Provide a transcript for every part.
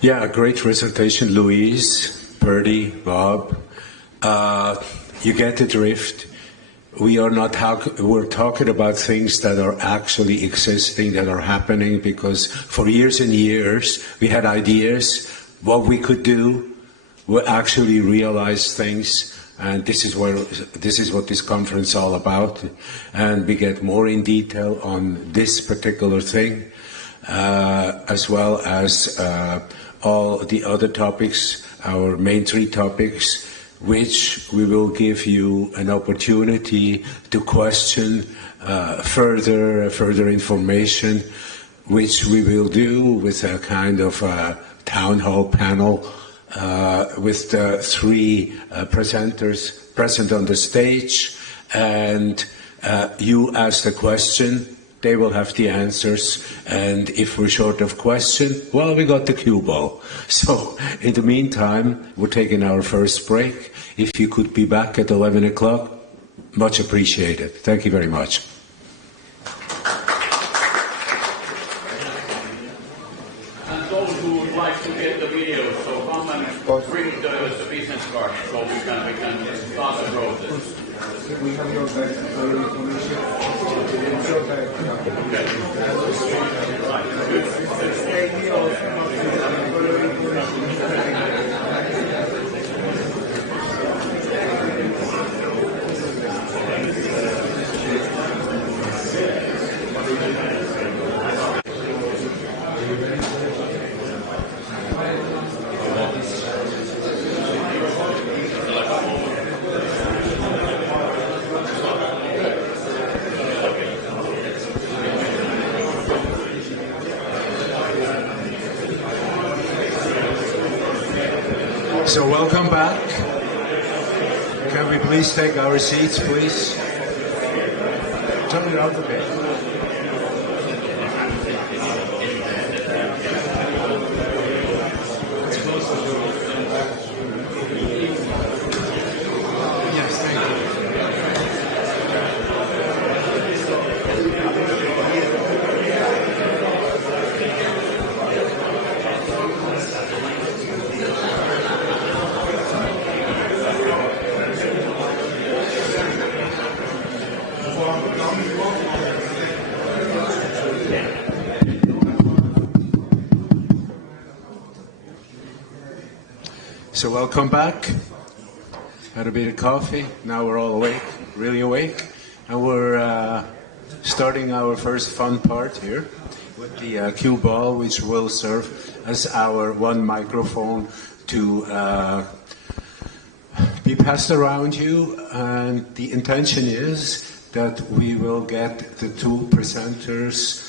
Yeah, great presentation, Louise, Purdy, Bob. You get the drift. We're talking about things that are actually existing, that are happening, because for years and years we had ideas, what we could do. We actually realize things, and this is what this conference is all about. And we get more in detail on this particular thing, as well as all the other topics, our main three topics, which we will give you an opportunity to question further information, which we will do with a kind of town hall panel with the three presenters present on the stage, and you ask the question, they will have the answers, and if we're short of question, well, we got the cue ball. So in the meantime, we're taking our first break. If you could be back at 11 o'clock, much appreciated. Thank you very much. And those who would like to get the video, so come and bring the business card so we can start the process. We have your information. So welcome back. Can we please take our seats, please? Turn it out a bit. Yes, thank you. So welcome back. Had a bit of coffee. Now we're all awake, really awake. And we're starting our first fun part here with the cue ball, which will serve as our one microphone to be passed around you. And the intention is that we will get the two presenters,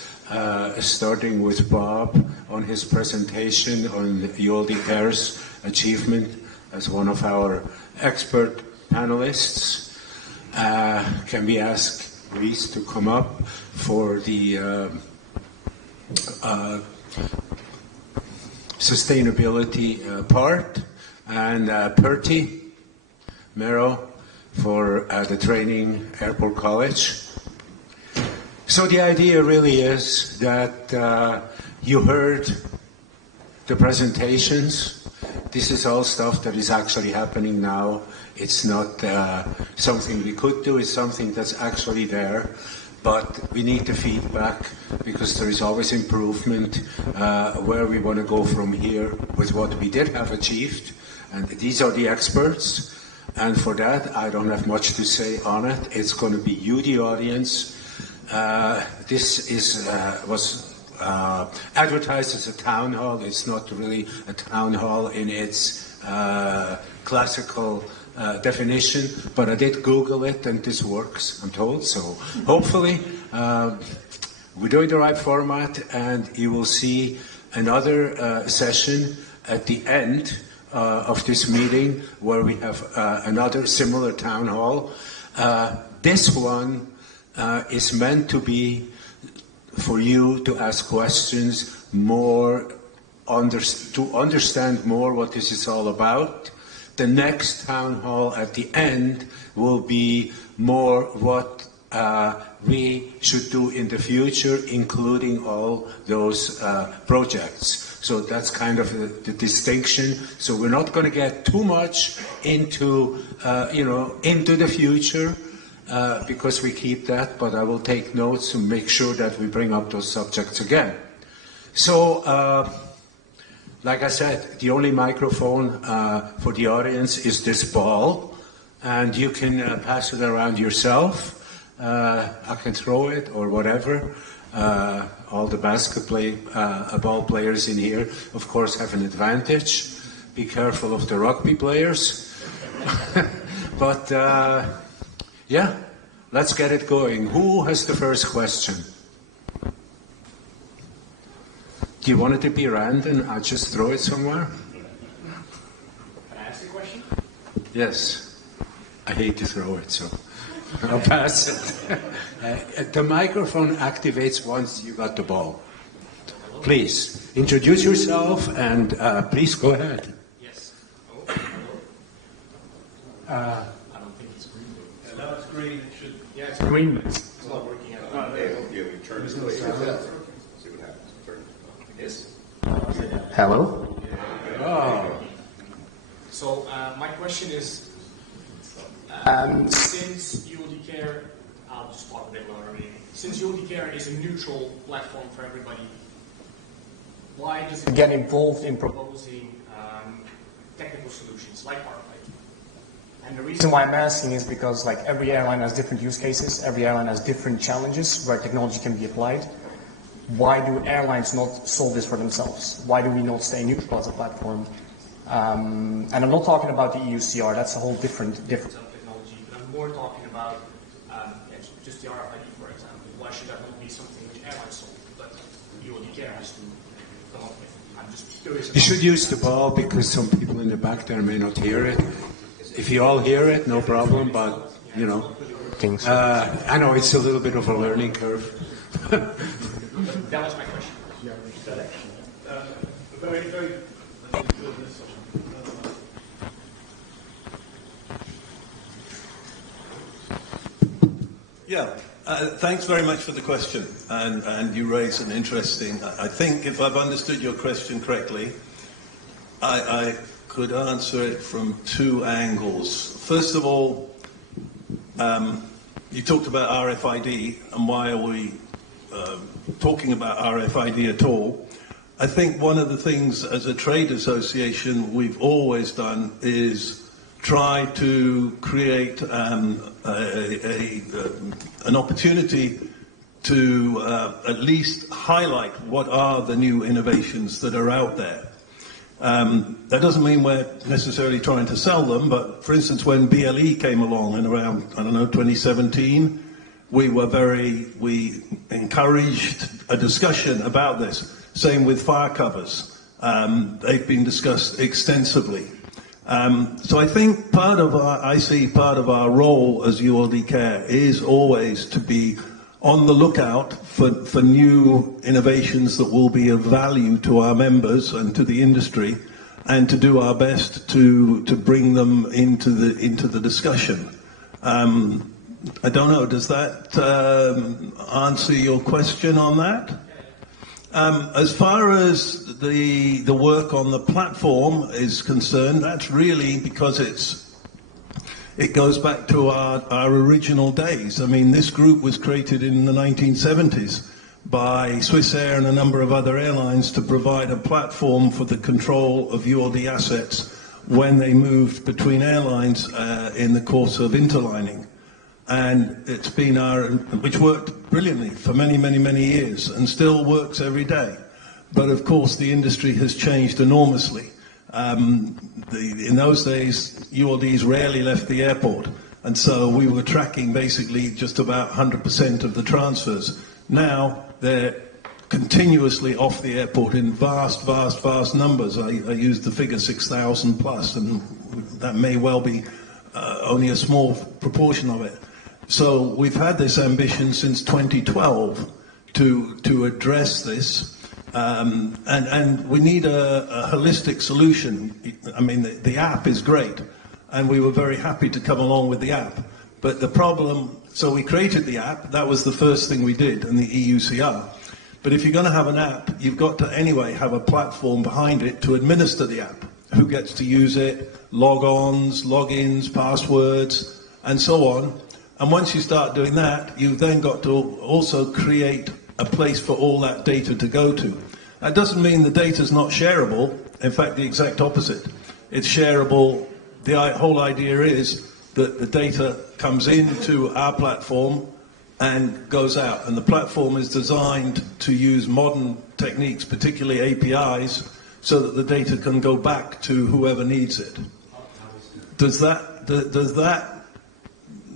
starting with Bob on his presentation on ULD Cares achievement as one of our expert panelists. Can we ask Reese to come up for the sustainability part, and Perty Mero for the training airport college. So the idea really is that you heard the presentations. This is all stuff that is actually happening now. It's not something we could do, it's something that's actually there. But we need the feedback because there is always improvement where we want to go from here with what we did have achieved. And these are the experts. And for that, I don't have much to say on it. It's going to be you, the audience. This was advertised as a town hall. It's not really a town hall in its classical definition, but I did Google it and this works, I'm told. So hopefully we're doing the right format, and you will see another session at the end of this meeting where we have another similar town hall. This one is meant to be for you to ask questions more, to understand more what this is all about. The next town hall at the end will be more what we should do in the future, including all those projects. So that's kind of the distinction. So we're not going to get too much into, into the future, because we keep that, but I will take notes to make sure that we bring up those subjects again. So, like I said, the only microphone for the audience is this ball, and you can pass it around yourself. I can throw it or whatever. All the basketball players in here, of course, have an advantage. Be careful of the rugby players. But, yeah, let's get it going. Who has the first question? Do you want it to be random? I'll just throw it somewhere. Can I ask the question? Yes. I hate to throw it, so I'll pass it. The microphone activates once you got the ball. Please, introduce yourself and please go ahead. Yes. I don't think it's green. No, it's green. It should. Yeah, it's green, but it's not working out. Turn this way. See what happens. Turn. Yes. Hello. Oh. So my question is, since ULD Care, I'll just talk a bit louder. Since ULD Care is a neutral platform for everybody, why does it get involved in proposing technical solutions like RFID? And the reason why I'm asking is because like every airline has different use cases, every airline has different challenges where technology can be applied. Why do airlines not solve this for themselves? Why do we not stay neutral as a platform? And I'm not talking about the EUCR, that's a whole different set of technology, but I'm more talking about just the RFID, for example. Why should that not be something which airlines solve, but ULD Care has to come up with? I'm just curious. You should use the ball because some people in the back there may not hear it. If you all hear it, no problem, but, I know it's a little bit of a learning curve. That was my question. Yeah, thanks very much for the question, and you raise an interesting. I think if I've understood your question correctly, I could answer it from two angles. First of all, you talked about RFID and why are we talking about RFID at all. I think one of the things as a trade association we've always done is try to create an opportunity to at least highlight what are the new innovations that are out there. That doesn't mean we're necessarily trying to sell them, but for instance, when BLE came along in around, 2017, we encouraged a discussion about this. Same with fire covers. They've been discussed extensively. So I think I see part of our role as ULD Care is always to be on the lookout for new innovations that will be of value to our members and to the industry, and to do our best to bring them into the discussion. I don't know, does that answer your question on that? As far as the work on the platform is concerned, that's really because it goes back to our original days. I mean, this group was created in the 1970s by Swissair and a number of other airlines to provide a platform for the control of ULD assets when they moved between airlines in the course of interlining. And it's been which worked brilliantly for many, many, many years and still works every day. But of course, the industry has changed enormously. In those days, ULDs rarely left the airport. And so we were tracking basically just about 100% of the transfers. Now they're continuously off the airport in vast, vast, vast numbers. I used the figure 6,000 plus, and that may well be only a small proportion of it. So we've had this ambition since 2012 to address this, and we need a holistic solution. I mean, the app is great, and we were very happy to come along with the app. But the problem So we created the app. That was the first thing we did in the EUCR. But if you're going to have an app, you've got to anyway have a platform behind it to administer the app. Who gets to use it, log-ons, logins, passwords, and so on. And once you start doing that, you've then got to also create a place for all that data to go to. That doesn't mean the data's not shareable. In fact, the exact opposite. It's shareable. The whole idea is that the data comes into our platform and goes out. And the platform is designed to use modern techniques, particularly APIs, so that the data can go back to whoever needs it. Does that?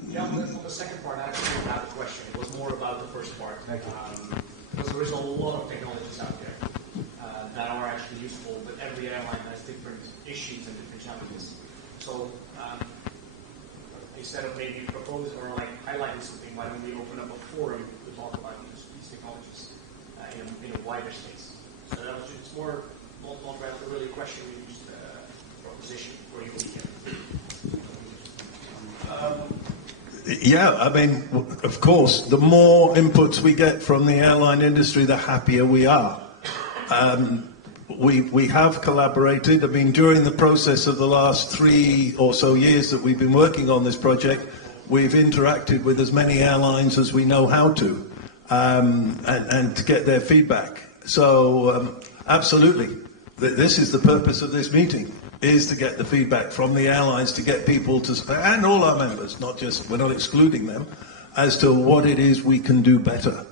Yeah, on the second part, I actually didn't have a question. It was more about the first part. Because there is a lot of technologies out there that are actually useful, but every airline has different issues and different challenges. So instead of maybe proposing or like highlighting something, why don't we open up a forum to talk about these technologies in a wider space? So that was just more, not really a question, just a proposition for you. Yeah, I mean, of course, the more inputs we get from the airline industry, the happier we are. We have collaborated. I mean, during the process of the last 3 or so years that we've been working on this project, we've interacted with as many airlines as we know how to, and to get their feedback. So, absolutely, this is the purpose of this meeting, is to get the feedback from the airlines, to get people to, and all our members, not just, we're not excluding them, as to what it is we can do better.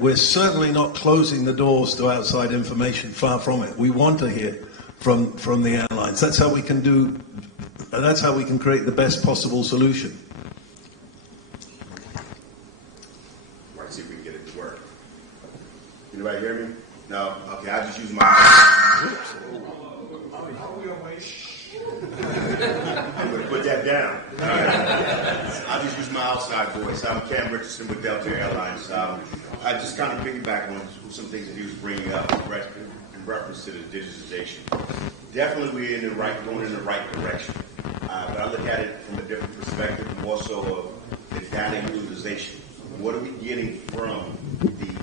We're certainly not closing the doors to outside information, far from it. We want to hear from the airlines. That's how we can create the best possible solution. Right, see if we can get it to work. Anybody hear me? No? Okay, I just use my... I'm going to put that down. All right. I'll just use my outside voice. I'm Cam Richardson with Delta Airlines. I just kind of piggyback on some things that he was bringing up in reference to the digitization. Definitely we're going in the right direction. But I look at it from a different perspective, more so of the data utilization. What are we getting from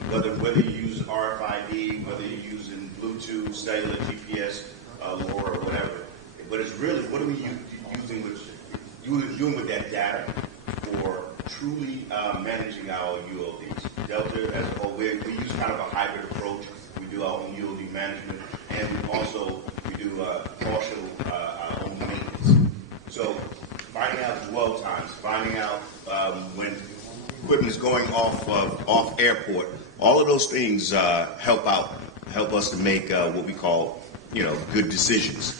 whether you use RFID, whether you're using Bluetooth, cellular, GPS, LoRa, or whatever. But it's really, what are we doing with that data for truly managing our ULDs? Delta, as a whole, we use kind of a hybrid approach. We do our own ULD management, and we do partial our own maintenance. So finding out dwell times, finding out when equipment is going off airport, all of those things help us to make what we call, good decisions.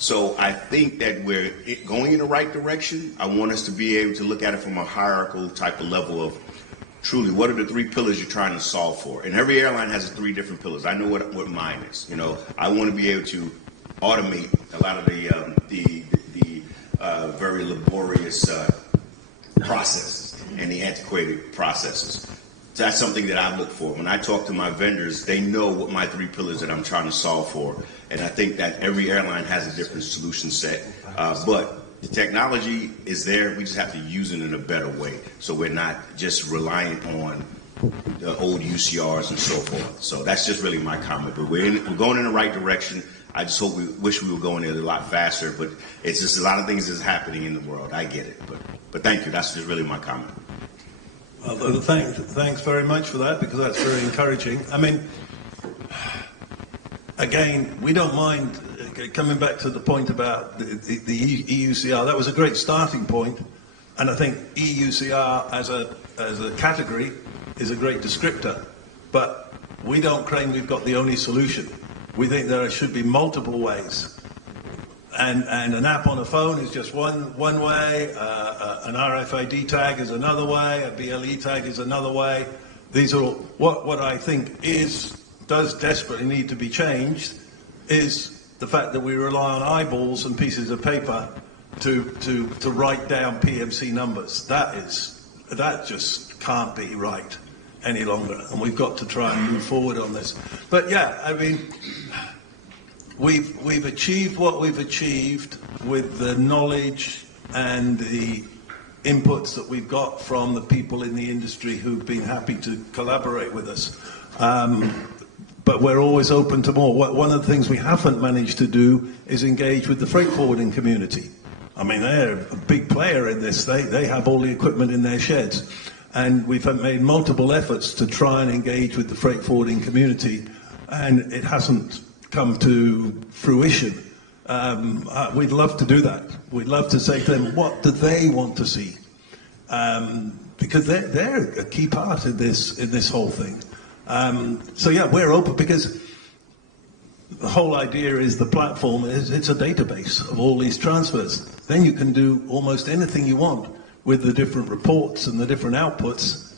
So I think that we're going in the right direction. I want us to be able to look at it from a hierarchical type of level of truly what are the 3 pillars you're trying to solve for. And every airline has 3 different pillars. I know what mine is. I want to be able to automate a lot of the very laborious processes and the antiquated processes. So that's something that I look for. When I talk to my vendors, they know what my 3 pillars that I'm trying to solve for. And I think that every airline has a different solution set. But the technology is there. We just have to use it in a better way. So we're not just reliant on the old UCRs and so forth. So that's just really my comment. But we're going in the right direction. I just wish we were going there a lot faster. But it's just a lot of things that's happening in the world. I get it. But thank you. That's just really my comment. Thanks very much for that, because that's very encouraging. I mean, again, we don't mind coming back to the point about the EUCR. That was a great starting point, and I think EUCR as a category is a great descriptor. But we don't claim we've got the only solution. We think there should be multiple ways. And an app on a phone is just one way, an RFID tag is another way, a BLE tag is another way. These are all, what I think does desperately need to be changed is the fact that we rely on eyeballs and pieces of paper to write down PMC numbers. That just can't be right any longer, and we've got to try and move forward on this. But yeah, I mean, We've achieved what we've achieved with the knowledge and the inputs that we've got from the people in the industry who've been happy to collaborate with us. But we're always open to more. One of the things we haven't managed to do is engage with the freight forwarding community. I mean, they're a big player in this. They have all the equipment in their sheds. And we've made multiple efforts to try and engage with the freight forwarding community, and it hasn't come to fruition. We'd love to do that. We'd love to say to them, what do they want to see? Because they're a key part in this whole thing. So yeah, we're open because the whole idea is the platform it's a database of all these transfers. Then you can do almost anything you want with the different reports and the different outputs.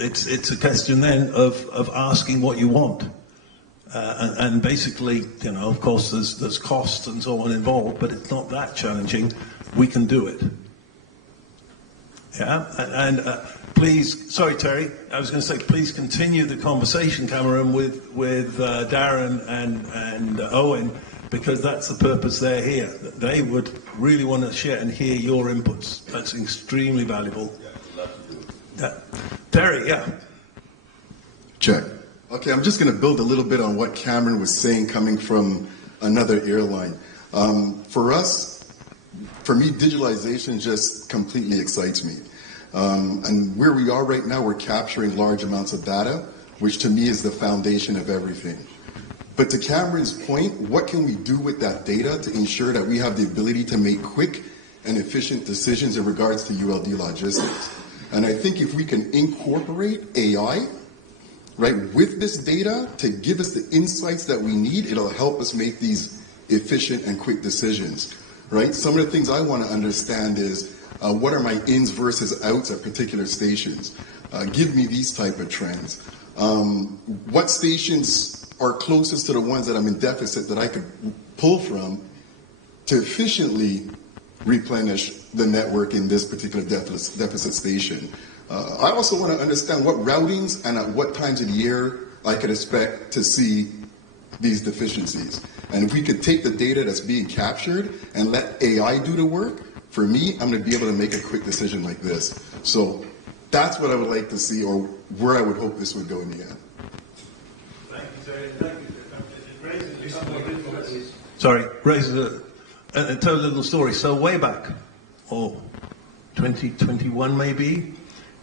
It's a question then of asking what you want. And basically, you know, of course, there's costs and so on involved, but it's not that challenging. We can do it. Yeah, and please, sorry, Terry, I was going to say, please continue the conversation, Cameron, with Darren and Owen, because that's the purpose they're here. They would really want to share and hear your inputs. That's extremely valuable. Yeah, I'd love to do it. Yeah. Terry, yeah. Check. Okay, I'm just going to build a little bit on what Cameron was saying coming from another airline. For me, digitalization just completely excites me. And where we are right now, we're capturing large amounts of data, which to me is the foundation of everything. But to Cameron's point, what can we do with that data to ensure that we have the ability to make quick and efficient decisions in regards to ULD logistics? And I think if we can incorporate AI, right, with this data to give us the insights that we need, it'll help us make these efficient and quick decisions, right? Some of the things I want to understand is what are my ins versus outs at particular stations? Give me these type of trends. What stations are closest to the ones that I'm in deficit that I could pull from to efficiently replenish the network in this particular deficit station? I also want to understand what routings and at what times of the year I could expect to see these deficiencies. And if we could take the data that's being captured and let AI do the work, for me, I'm going to be able to make a quick decision like this. So that's what I would like to see, or where I would hope this would go in the end. Thank you, Terry. Thank you. Sorry, raises tell a little story. So way back, 2021 maybe,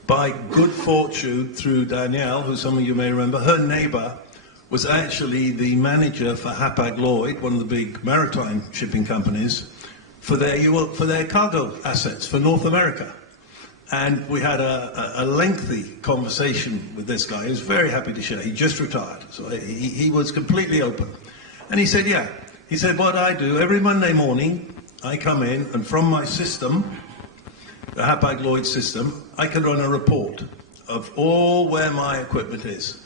by good fortune through Danielle, who some of you may remember, her neighbour was actually the manager for Hapag-Lloyd, one of the big maritime shipping companies, for their cargo assets for North America. And we had a lengthy conversation with this guy. He was very happy to share. He just retired, so he was completely open. And he said, yeah. He said, what I do, every Monday morning, I come in, and from my system, the Hapag-Lloyd system, I can run a report of all where my equipment is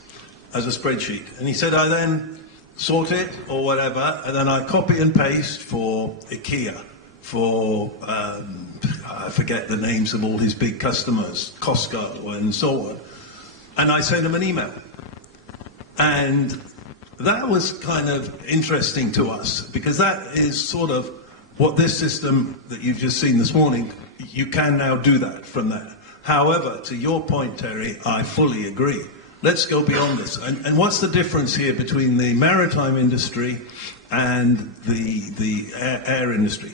as a spreadsheet. And he said, I then sort it or whatever, and then I copy and paste for IKEA, for, I forget the names of all his big customers, Costco and so on. And I send him an email. And that was kind of interesting to us, because that is sort of what this system that you've just seen this morning, you can now do that from that. However, to your point, Terry, I fully agree. Let's go beyond this. And what's the difference here between the maritime industry and the air industry?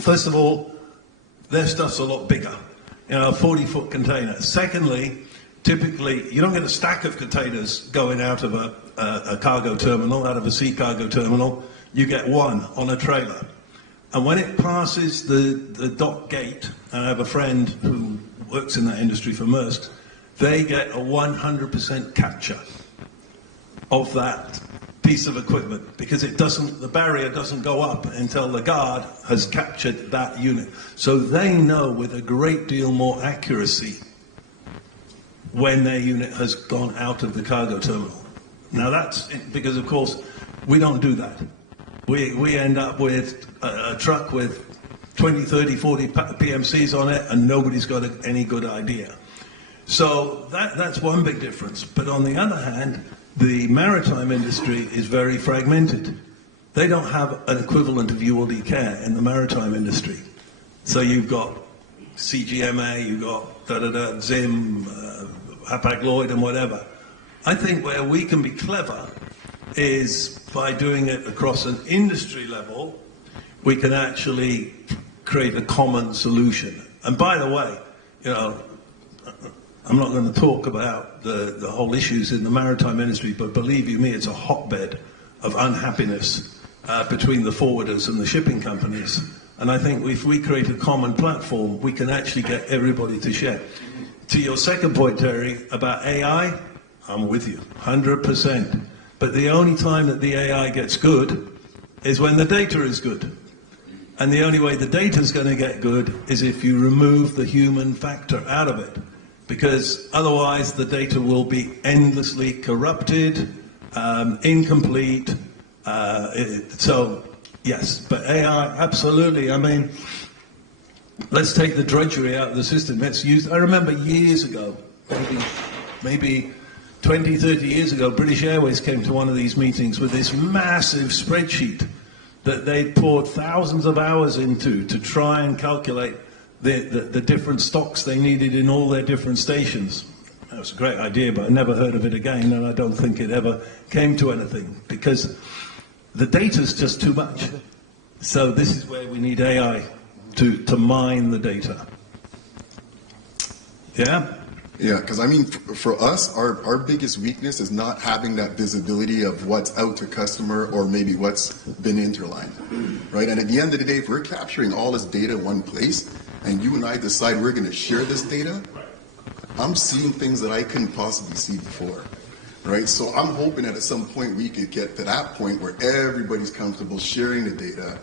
First of all, their stuff's a lot bigger, you know, a 40-foot container. Secondly, typically, you don't get a stack of containers going out of a cargo terminal, out of a sea cargo terminal. You get one on a trailer. And when it passes the dock gate, and I have a friend who works in that industry for Maersk, they get a 100% capture of that piece of equipment, because the barrier doesn't go up until the guard has captured that unit. So they know with a great deal more accuracy when their unit has gone out of the cargo terminal. Now that's because, of course, we don't do that. We end up with a truck with 20, 30, 40 PMCs on it, and nobody's got any good idea. So that's one big difference. But on the other hand, the maritime industry is very fragmented. They don't have an equivalent of ULD care in the maritime industry. So you've got CGMA, you've got Zim, Hapag-Lloyd and whatever. I think where we can be clever is by doing it across an industry level, we can actually create a common solution. And by the way, you know, I'm not going to talk about the whole issues in the maritime industry, but believe you me, it's a hotbed of unhappiness between the forwarders and the shipping companies. And I think if we create a common platform, we can actually get everybody to share. To your second point, Terry, about AI, I'm with you, 100%. But the only time that the AI gets good is when the data is good. And the only way the data is going to get good is if you remove the human factor out of it. Because otherwise the data will be endlessly corrupted, incomplete. So, yes, but AI, absolutely. I mean, let's take the drudgery out of the system. I remember years ago, maybe 20, 30 years ago, British Airways came to one of these meetings with this massive spreadsheet that they'd poured thousands of hours into to try and calculate the different stocks they needed in all their different stations. That was a great idea, but I never heard of it again, and I don't think it ever came to anything, because the data's just too much. So this is where we need AI to mine the data. Yeah? Yeah, because I mean, for us, our biggest weakness is not having that visibility of what's out to customer or maybe what's been interlined, right? And at the end of the day, if we're capturing all this data in one place and you and I decide we're going to share this data, I'm seeing things that I couldn't possibly see before, right? So I'm hoping that at some point we could get to that point where everybody's comfortable sharing the data,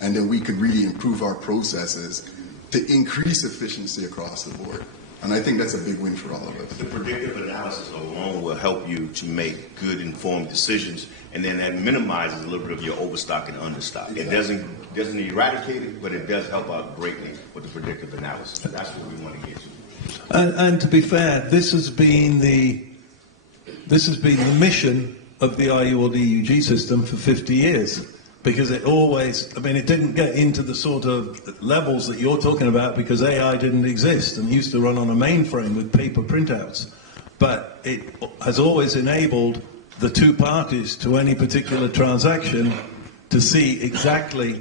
and then we could really improve our processes to increase efficiency across the board. And I think that's a big win for all of us. The predictive analysis alone will help you to make good informed decisions, and then that minimizes a little bit of your overstock and understock. Exactly. It doesn't eradicate it, but it does help out greatly with the predictive analysis. That's what we want to get to. And to be fair, this has been the mission of the IULD UG system for 50 years. Because it always, I mean, it didn't get into the sort of levels that you're talking about because AI didn't exist and used to run on a mainframe with paper printouts. But it has always enabled the two parties to any particular transaction to see exactly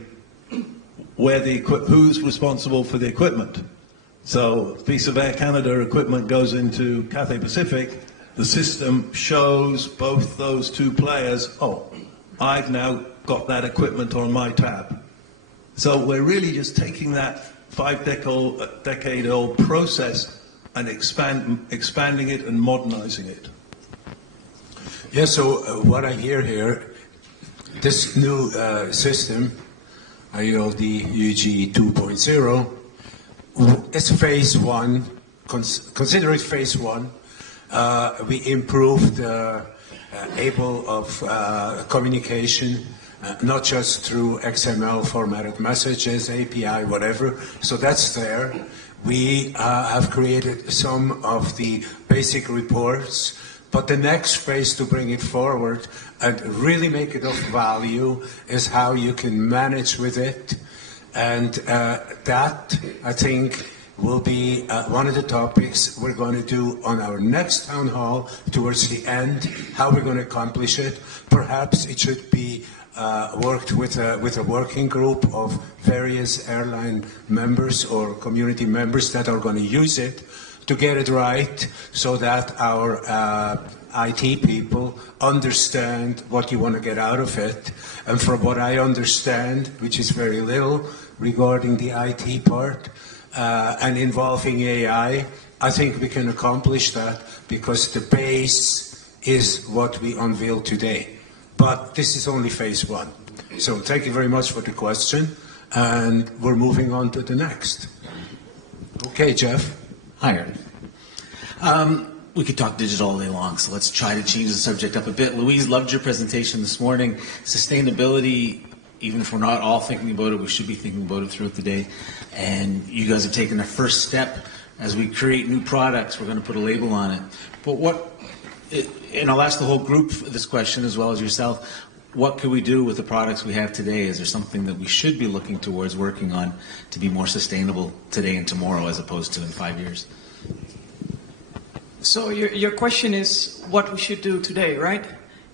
where who's responsible for the equipment. So a piece of Air Canada equipment goes into Cathay Pacific, the system shows both those two players, oh, I've now got that equipment on my tab. So we're really just taking that decade-old process and expanding it and modernizing it. Yeah, so what I hear here, this new system, IULD UG 2.0, is phase one. Consider it phase one. We improved able of communication, not just through XML formatted messages, API, whatever. So that's there. We have created some of the basic reports, but the next phase to bring it forward and really make it of value is how you can manage with it. And that, I think, will be one of the topics we're going to do on our next town hall towards the end, how we're going to accomplish it. Perhaps it should be worked with a working group of various airline members or community members that are going to use it to get it right so that our IT people understand what you want to get out of it. And from what I understand, which is very little regarding the IT part, and involving AI, I think we can accomplish that because the base is what we unveiled today. But this is only phase one. So thank you very much for the question, and we're moving on to the next. Okay, Jeff. Hi, Aaron. We could talk digital all day long, so let's try to change the subject up a bit. Louise, loved your presentation this morning. Sustainability, even if we're not all thinking about it, we should be thinking about it throughout the day. And you guys have taken the first step. As we create new products, we're going to put a label on it. But and I'll ask the whole group this question as well as yourself, what can we do with the products we have today? Is there something that we should be looking towards working on to be more sustainable today and tomorrow as opposed to in 5 years? So your question is what we should do today, right?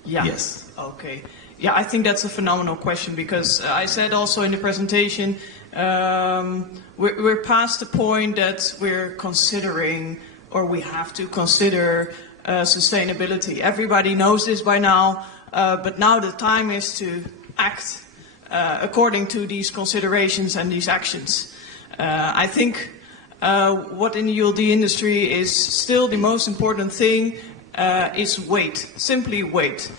Yeah. Yes. Okay. Yeah, I think that's a phenomenal question because I said also in the presentation, we're past the point that we're considering or we have to consider sustainability. Everybody knows this by now, but now the time is to act according to these considerations and these actions. I think what in the ULD industry is still the most important thing is weight, simply weight.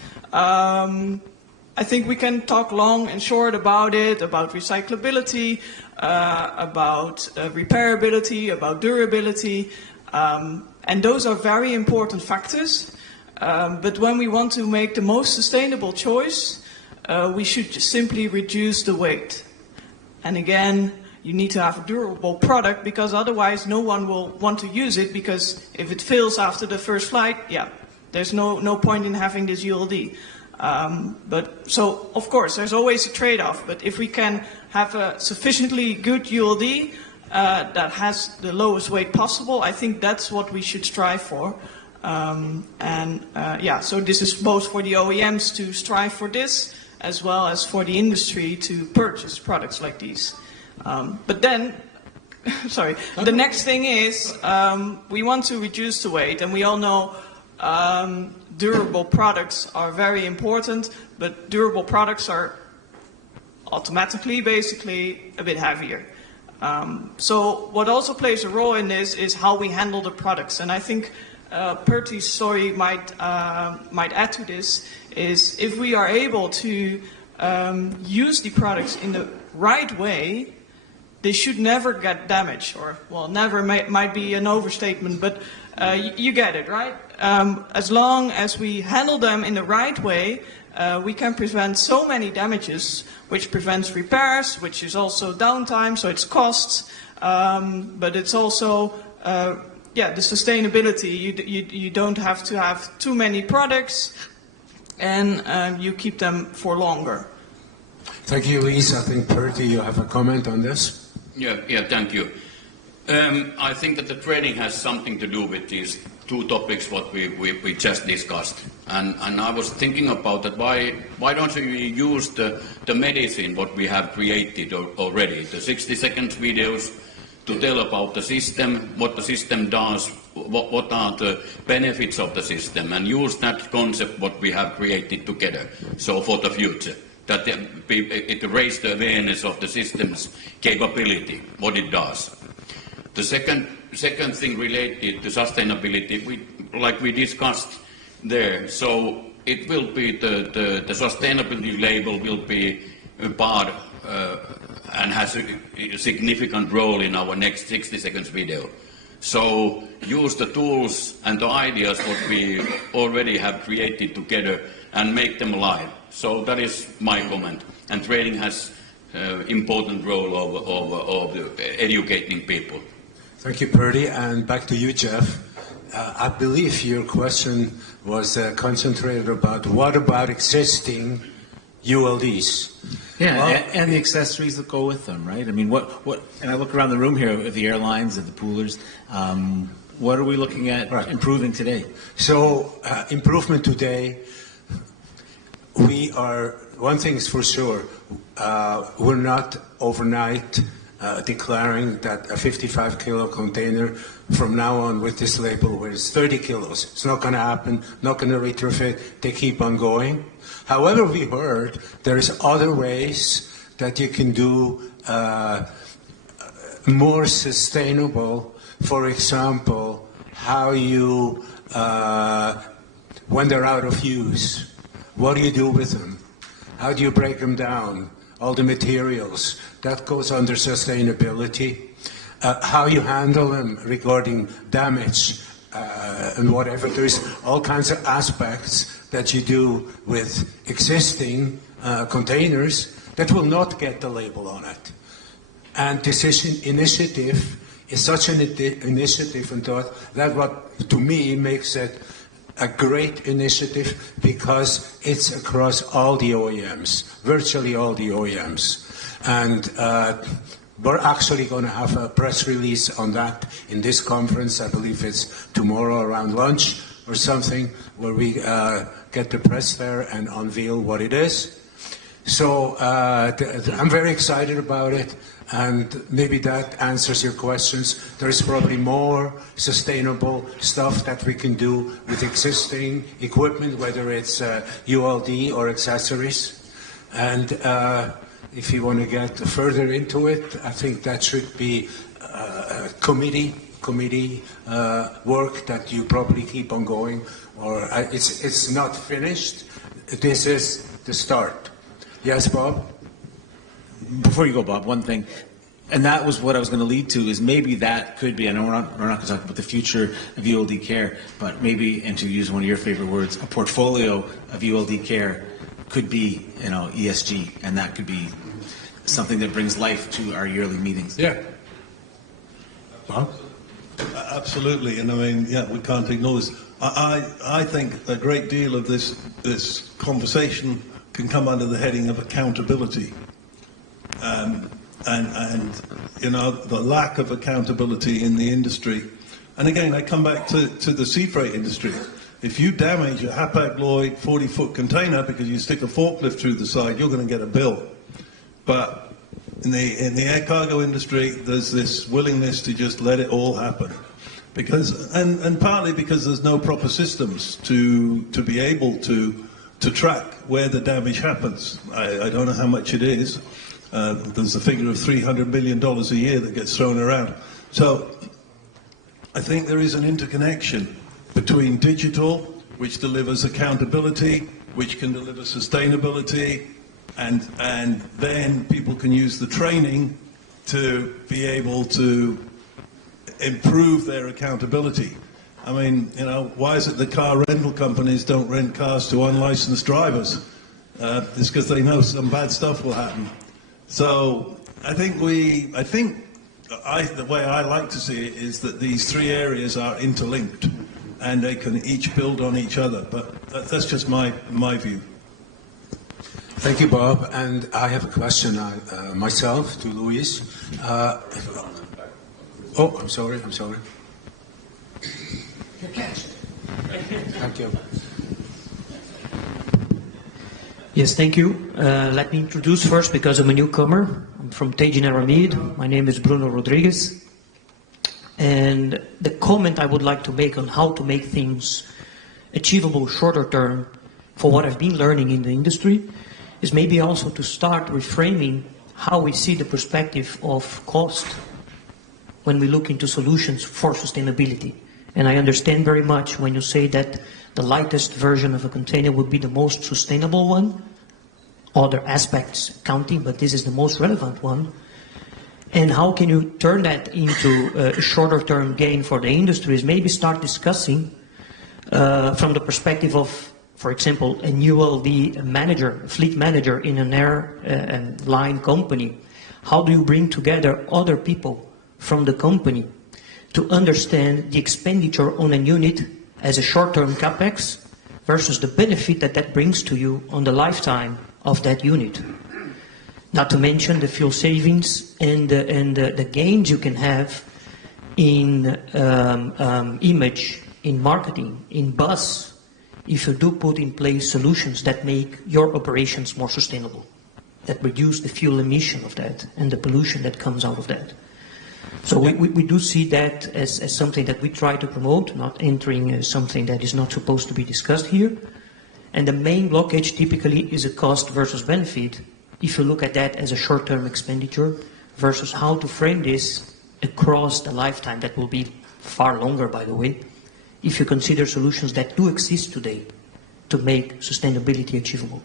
I think we can talk long and short about it, about recyclability, about repairability, about durability, and those are very important factors. But when we want to make the most sustainable choice, we should just simply reduce the weight. And again, you need to have a durable product because otherwise no one will want to use it because if it fails after the first flight, yeah, there's no point in having this ULD. But so, of course, there's always a trade-off. But if we can have a sufficiently good ULD that has the lowest weight possible, I think that's what we should strive for. Yeah, so this is both for the OEMs to strive for this, as well as for the industry to purchase products like these. But then, sorry, the next thing is we want to reduce the weight, and we all know durable products are very important, but durable products are automatically, basically, a bit heavier. So what also plays a role in this is how we handle the products, and I think Pertti's story might add to this, is if we are able to use the products in the right way, they should never get damaged, or, well, never might be an overstatement, but you get it, right? As long as we handle them in the right way, we can prevent so many damages, which prevents repairs, which is also downtime, so it's costs, but it's also, yeah, the sustainability. You don't have to have too many products, and you keep them for longer. Thank you, Luis. I think, Pertti, you have a comment on this? Yeah, thank you. I think that the training has something to do with these two topics what we just discussed. And I was thinking about that, why don't we use the medicine what we have created already, the 60 seconds videos, to tell about the system, what the system does, what are the benefits of the system, and use that concept what we have created together, so for the future. That it raised the awareness of the system's capability, what it does. The second thing related to sustainability, like we discussed there, so it will be the sustainability label will be a part and has a significant role in our next 60 seconds video. So use the tools and the ideas what we already have created together and make them live. So that is my comment. And training has important role of educating people. Thank you, Pertti. And back to you, Jeff. I believe your question was concentrated about what about existing ULDs? Yeah, Well, and the accessories that go with them, right? I mean, what? And I look around the room here at the airlines and the poolers. What are we looking at improving today? So, improvement today, one thing is for sure, we're not overnight declaring that a 55-kilo container from now on with this label weighs 30 kilos. It's not going to happen, not going to retrofit, they keep on going. However, we heard there's other ways that you can do more sustainable. For example, how you, when they're out of use, what do you do with them? How do you break them down? All the materials, that goes under sustainability. How you handle them regarding damage and whatever. There's all kinds of aspects that you do with existing containers that will not get the label on it. And this initiative is such an initiative and thought that what to me makes it a great initiative because it's across all the OEMs, virtually all the OEMs. And we're actually going to have a press release on that in this conference. I believe it's tomorrow around lunch or something, where we get the press there and unveil what it is. So I'm very excited about it, and maybe that answers your questions. There's probably more sustainable stuff that we can do with existing equipment, whether it's ULD or accessories. And if you want to get further into it, I think that should be committee work that you probably keep on going, or it's not finished. This is the start. Yes, Bob? Before you go, Bob, one thing, and that was what I was going to lead to, is maybe that could be, I know we're not going to talk about the future of ULD care, but maybe, and to use one of your favorite words, a portfolio of ULD care could be, ESG, and that could be something that brings life to our yearly meetings. Yeah. Bob? Absolutely, and I mean, we can't ignore this. I think a great deal of this conversation can come under the heading of accountability, and the lack of accountability in the industry. And again, I come back to the sea freight industry. If you damage a Hapag-Lloyd 40-foot container because you stick a forklift through the side, you're going to get a bill. But in the air cargo industry, there's this willingness to just let it all happen, because and partly because there's no proper systems to be able to track where the damage happens. I don't know how much it is. There's a figure of $300 million a year that gets thrown around. So I think there is an interconnection between digital, which delivers accountability, which can deliver sustainability, and then people can use the training to be able to improve their accountability. I mean, why is it the car rental companies don't rent cars to unlicensed drivers? It's because they know some bad stuff will happen. So I think the way I like to see it is that these three areas are interlinked, and they can each build on each other. But that's just my view. Thank you, Bob. And I have a question myself to Luis. I'm sorry. Thank you. Yes, thank you. Let me introduce first, because I'm a newcomer. I'm from Tejan Aramid. My name is Bruno Rodriguez. And the comment I would like to make on how to make things achievable shorter term, for what I've been learning in the industry, is maybe also to start reframing how we see the perspective of cost when we look into solutions for sustainability. And I understand very much when you say that the lightest version of a container would be the most sustainable one, other aspects counting, but this is the most relevant one. And how can you turn that into a shorter term gain for the industries? Maybe start discussing from the perspective of, for example, a ULD manager, fleet manager in an airline company. How do you bring together other people from the company to understand the expenditure on a unit as a short-term capex versus the benefit that brings to you on the lifetime of that unit? Not to mention the fuel savings and the gains you can have in image, in marketing, in buzz, if you do put in place solutions that make your operations more sustainable, that reduce the fuel emission of that and the pollution that comes out of that. So we do see that as something that we try to promote, not entering something that is not supposed to be discussed here. And the main blockage typically is a cost versus benefit, if you look at that as a short-term expenditure versus how to frame this across the lifetime. That will be far longer, by the way, if you consider solutions that do exist today to make sustainability achievable.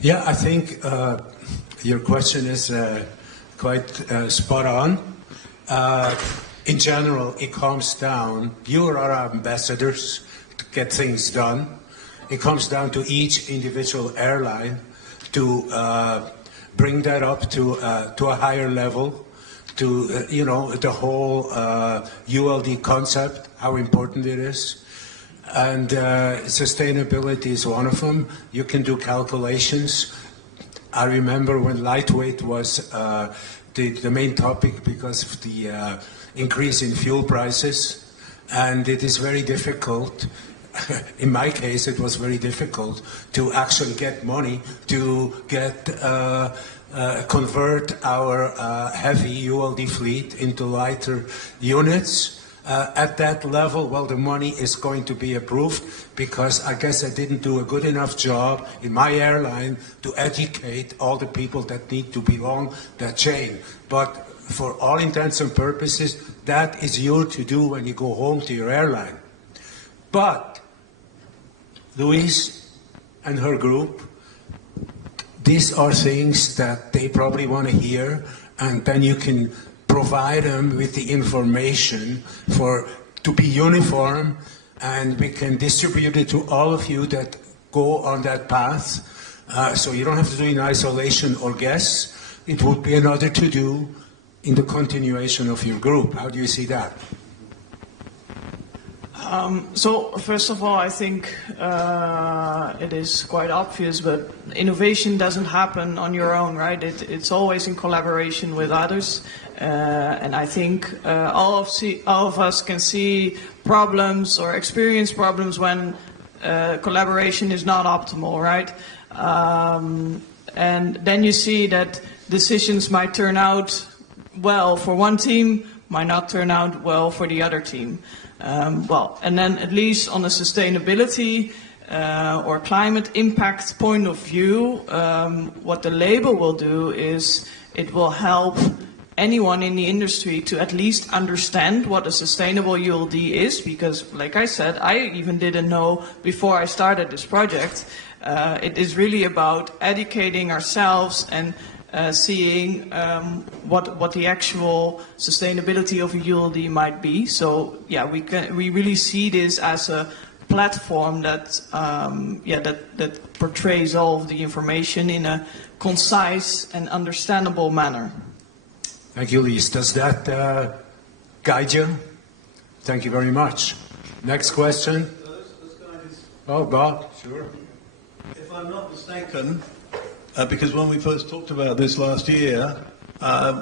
Yeah, I think your question is quite spot on. In general, it comes down, you are our ambassadors to get things done. It comes down to each individual airline to bring that up to a higher level, to the whole ULD concept, how important it is. and sustainability is one of them. You can do calculations. I remember when lightweight was the main topic because of the increase in fuel prices, and it is very difficult. In my case, it was very difficult to actually get money to convert our heavy ULD fleet into lighter units. At that level, well, the money is going to be approved because I guess I didn't do a good enough job in my airline to educate all the people that need to belong that chain. But for all intents and purposes, that is your to do when you go home to your airline. But Louise and her group, these are things that they probably want to hear, and then you can provide them with the information to be uniform, and we can distribute it to all of you that go on that path. So you don't have to do it in isolation or guess. It would be another to-do in the continuation of your group. How do you see that? So first of all, I think it is quite obvious, but innovation doesn't happen on your own, right? It's always in collaboration with others. And I think all of us can see problems or experience problems when collaboration is not optimal, right? And then you see that decisions might turn out well for one team, might not turn out well for the other team. And then at least on a sustainability or climate impact point of view, what the label will do is it will help anyone in the industry to at least understand what a sustainable ULD is, because like I said, I even didn't know before I started this project. It is really about educating ourselves and seeing what the actual sustainability of a ULD might be. So yeah, we really see this as a platform that that portrays all of the information in a concise and understandable manner. Thank you, Lise. Does that guide you? Thank you very much. Next question. Oh, Bob, sure. If I'm not mistaken, because when we first talked about this last year,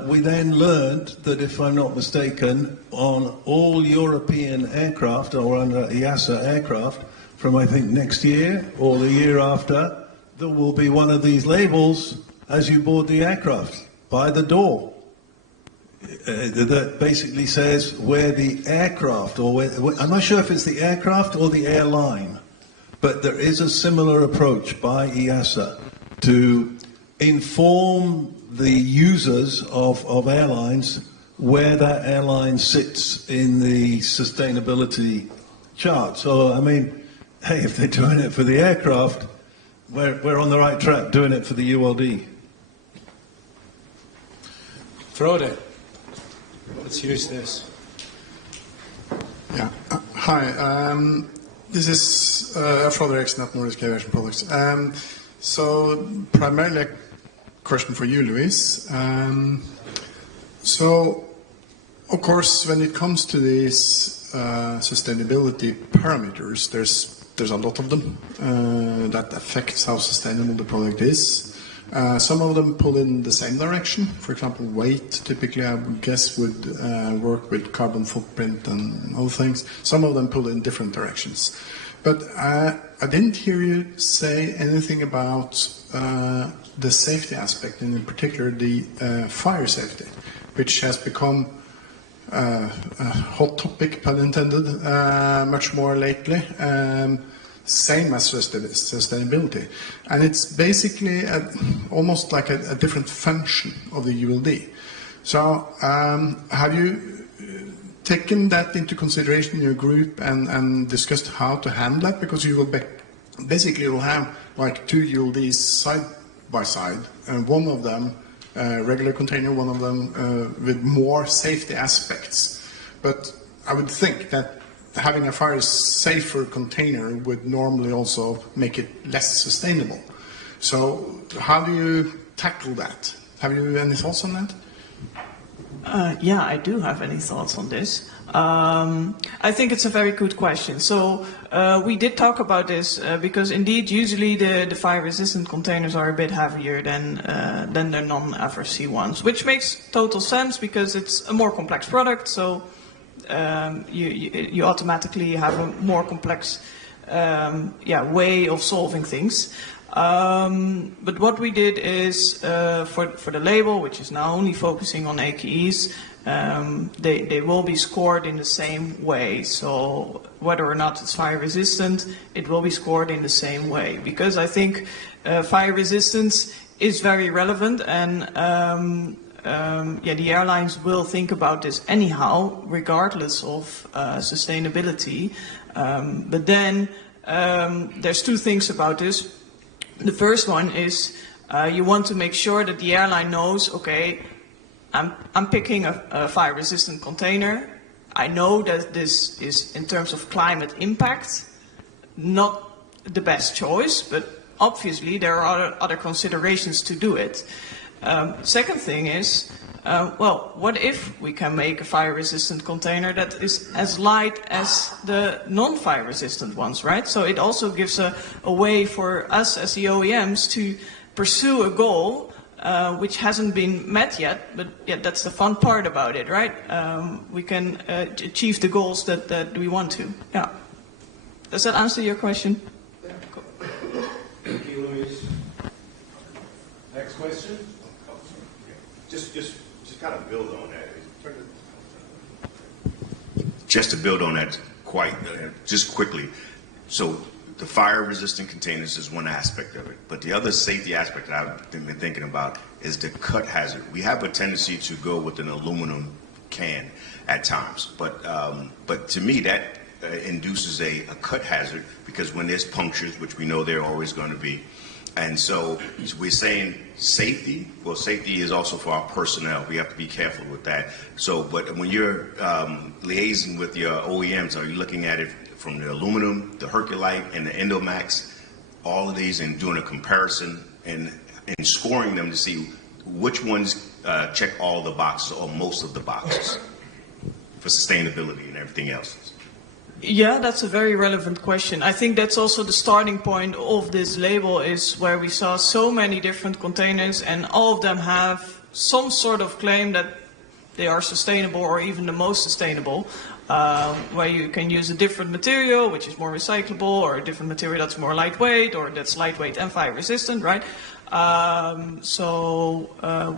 we then learned that, if I'm not mistaken, on all European aircraft or under EASA aircraft, from I think next year or the year after, there will be one of these labels as you board the aircraft by the door. That basically says where the aircraft, or I'm not sure if it's the aircraft or the airline, but there is a similar approach by EASA to inform the users of airlines where that airline sits in the sustainability chart. So, I mean, hey, if they're doing it for the aircraft, we're on the right track doing it for the ULD. Frode, let's use this. Yeah. Hi. This is Frode Eriksen at Nordic Aviation Products. So primarily a question for you, Luis. So, of course, when it comes to these sustainability parameters, there's a lot of them that affects how sustainable the product is. Some of them pull in the same direction. For example, weight typically, I would guess, would work with carbon footprint and other things. Some of them pull in different directions. But I didn't hear you say anything about the safety aspect, and in particular the fire safety, which has become a hot topic, pun intended, much more lately. Same as sustainability. And it's basically almost like a different function of the ULD. So have you taken that into consideration in your group and discussed how to handle that? Because you will basically will have like two ULDs side by side, and one of them regular container, one of them with more safety aspects. But I would think that having a fire safer container would normally also make it less sustainable. So how do you tackle that? Have you any thoughts on that? Yeah, I do have any thoughts on this. I think it's a very good question. So we did talk about this because indeed usually the fire-resistant containers are a bit heavier than the non-FRC ones, which makes total sense because it's a more complex product. So you automatically have a more complex way of solving things. But what we did is for the label, which is now only focusing on AKEs, they will be scored in the same way. So whether or not it's fire resistant, it will be scored in the same way. Because I think fire resistance is very relevant, and the airlines will think about this anyhow, regardless of sustainability. But then there's two things about this. The first one is you want to make sure that the airline knows, okay, I'm picking a fire-resistant container. I know that this is, in terms of climate impact, not the best choice, but obviously there are other considerations to do it. Second thing is, what if we can make a fire-resistant container that is as light as the non-fire-resistant ones, right? So it also gives a way for us as the OEMs to pursue a goal which hasn't been met yet, but yeah, that's the fun part about it, right? We can achieve the goals that we want to. Yeah. Does that answer your question? Yeah. Thank you, Louise. Next question? Just kind of build on that. Just to build on that just quickly. So the fire-resistant containers is one aspect of it, but the other safety aspect that I've been thinking about is the cut hazard. We have a tendency to go with an aluminum can at times, but to me that induces a cut hazard, because when there's punctures, which we know there are always going to be, and so we're saying safety. Well, safety is also for our personnel. We have to be careful with that. So, but when you're liaising with your OEMs, are you looking at it from the aluminum, the Herculite, and the Endomax, all of these, and doing a comparison and scoring them to see which ones check all the boxes or most of the boxes for sustainability and everything else? Yeah, that's a very relevant question. I think that's also the starting point of this label, is where we saw so many different containers and all of them have some sort of claim that they are sustainable or even the most sustainable, where you can use a different material which is more recyclable, or a different material that's more lightweight, or that's lightweight and fire resistant, right?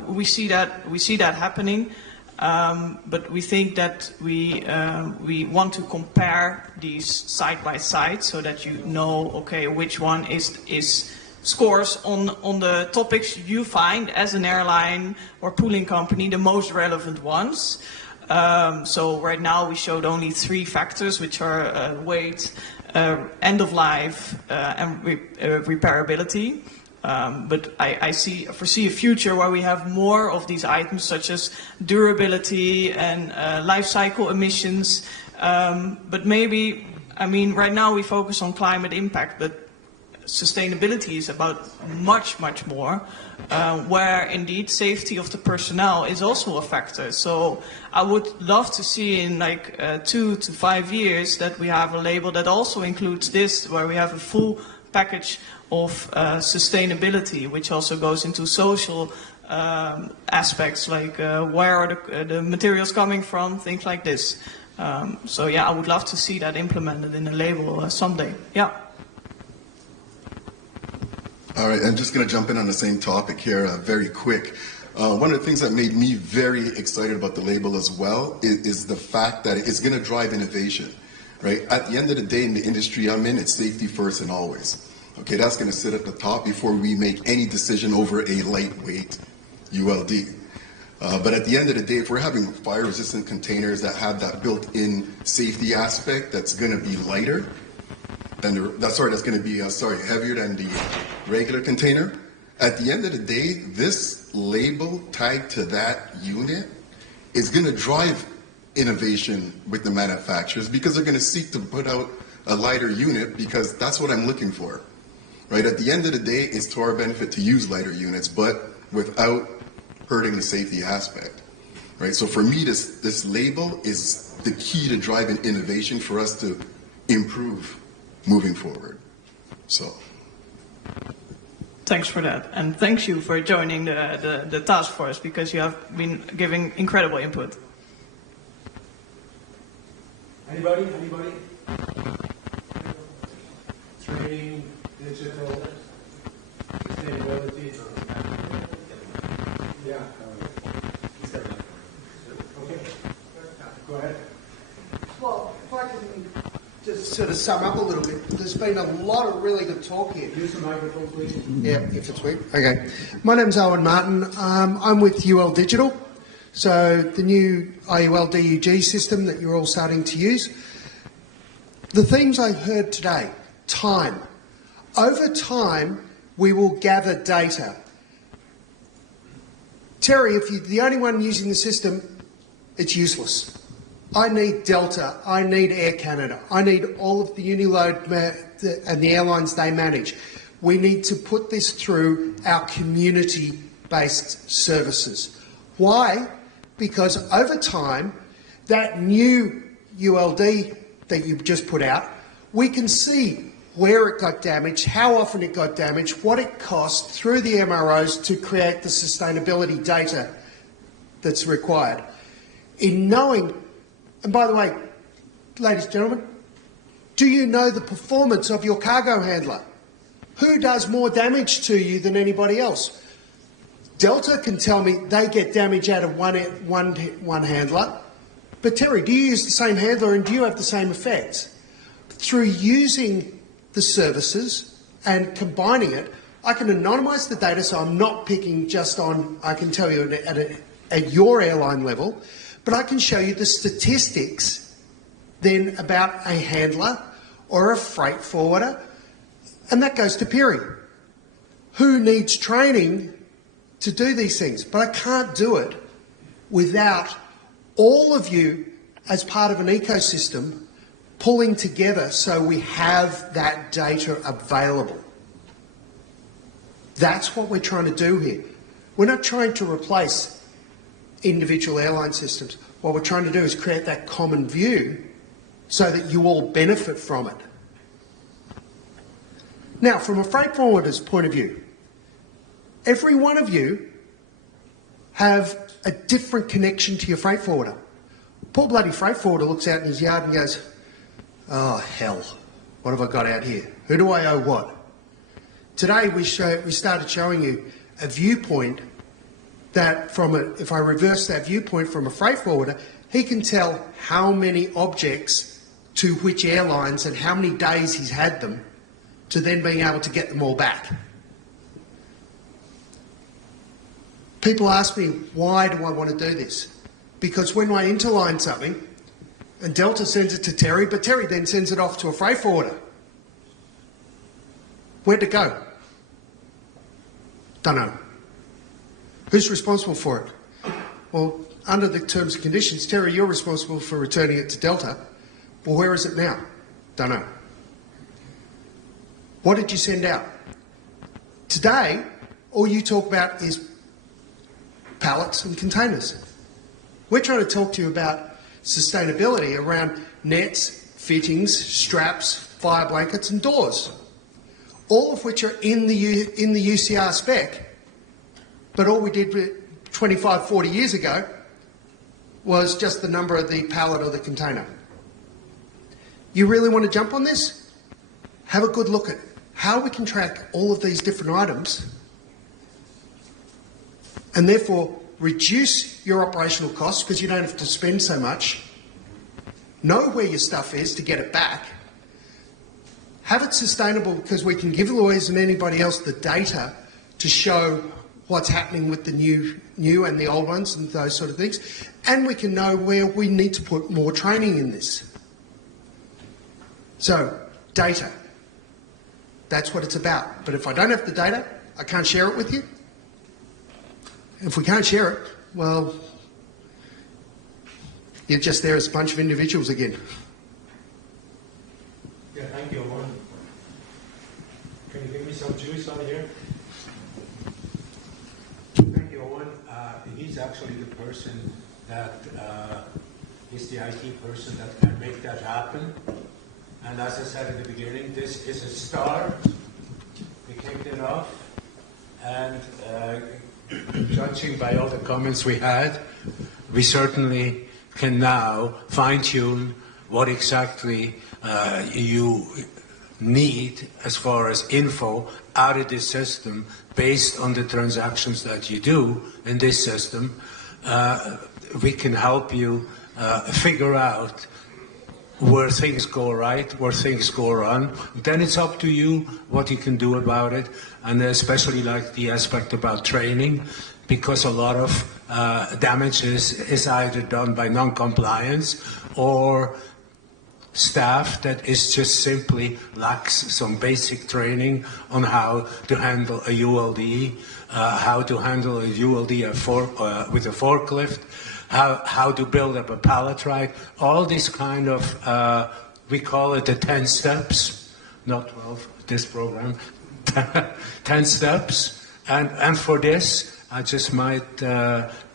We see that happening. But we think that we want to compare these side by side so that you know, okay, which one is scores on the topics you find as an airline or pooling company the most relevant ones. So right now we showed only 3 factors, which are weight, end of life, and repairability. But I foresee a future where we have more of these items, such as durability and life cycle emissions. But maybe, I mean, right now we focus on climate impact, but sustainability is about much, much more, where indeed safety of the personnel is also a factor. So I would love to see in like 2 to 5 years that we have a label that also includes this, where we have a full package of sustainability, which also goes into social aspects, like where are the materials coming from, things like this. So yeah, I would love to see that implemented in a label someday. Yeah. All right, I'm just going to jump in on the same topic here very quick. One of the things that made me very excited about the label as well is the fact that it's going to drive innovation, right? At the end of the day, in the industry I'm in, it's safety first and always. Okay, that's going to sit at the top before we make any decision over a lightweight ULD. But at the end of the day, if we're having fire-resistant containers that have that built-in safety aspect that's going to be lighter, that's going to be heavier than the regular container. At the end of the day, this label tagged to that unit is going to drive innovation with the manufacturers, because they're going to seek to put out a lighter unit, because that's what I'm looking for. Right? At the end of the day, it's to our benefit to use lighter units, but without hurting the safety aspect. right? So for me, this label is the key to driving innovation for us to improve moving forward. So. Thanks for that, and thank you for joining the task force, because you have been giving incredible input. Anybody? Training, digital, sustainability. Yeah. Okay. Go ahead. Well, if I can just sort of sum up a little bit, there's been a lot of really good talk here. Use the microphone, please. Yeah, if it's weak. Okay. My name's Owen Martin. I'm with UL Digital. So the new IUL DUG system that you're all starting to use. The themes I heard today, time. Over time, we will gather data. Terry, if you're the only one using the system, it's useless. I need Delta, I need Air Canada, I need all of the Uniload and the airlines they manage. We need to put this through our community-based services. Why? Because over time, that new ULD that you've just put out, we can see where it got damaged, how often it got damaged, what it cost through the MROs to create the sustainability data that's required. In knowing, and by the way, ladies and gentlemen, do you know the performance of your cargo handler? Who does more damage to you than anybody else? Delta can tell me they get damage out of one handler, but Terry, do you use the same handler and do you have the same effects? Through using the services and combining it, I can anonymise the data so I'm not picking just on, I can tell you at your airline level, but I can show you the statistics then about a handler or a freight forwarder, and that goes to Perry, who needs training to do these things. But I can't do it without all of you as part of an ecosystem pulling together so we have that data available. That's what we're trying to do here. We're not trying to replace individual airline systems. What we're trying to do is create that common view so that you all benefit from it. Now, from a freight forwarder's point of view, every one of you have a different connection to your freight forwarder. Poor bloody freight forwarder looks out in his yard and goes, oh, hell, what have I got out here? Who do I owe what? Today we started showing you a viewpoint that if I reverse that viewpoint from a freight forwarder, he can tell how many objects to which airlines and how many days he's had them to then being able to get them all back. People ask me, why do I want to do this? Because when I interline something, and Delta sends it to Terry, but Terry then sends it off to a freight forwarder. Where'd it go? Don't know. Who's responsible for it? Well, under the terms and conditions, Terry, you're responsible for returning it to Delta. Well, where is it now? Don't know. What did you send out? Today, all you talk about is pallets and containers. We're trying to talk to you about sustainability around nets, fittings, straps, fire blankets and doors, all of which are in the UCR spec, but all we did 25, 40 years ago was just the number of the pallet or the container. You really want to jump on this? Have a good look at how we can track all of these different items and therefore reduce your operational costs because you don't have to spend so much. Know where your stuff is to get it back. Have it sustainable because we can give lawyers and anybody else the data to show what's happening with the new and the old ones and those sort of things. And we can know where we need to put more training in this. So, data. That's what it's about. But if I don't have the data, I can't share it with you. If we can't share it, well, you're just there as a bunch of individuals again. Yeah, thank you, Owen. Can you give me some juice on here? Thank you, Owen. He's actually the person that is the IT person that can make that happen. And as I said at the beginning, this is a start. We kicked it off, and judging by all the comments we had, we certainly can now fine-tune what exactly you need as far as info out of this system based on the transactions that you do in this system. We can help you figure out where things go right, where things go wrong. Then it's up to you what you can do about it, and especially like the aspect about training, because a lot of damage is either done by non-compliance or staff that is just simply lacks some basic training on how to handle a ULD, how to handle a ULD with a forklift, how to build up a pallet ride, all these kind of, we call it the 10 steps, not 12, this program, 10 steps. And for this, I just might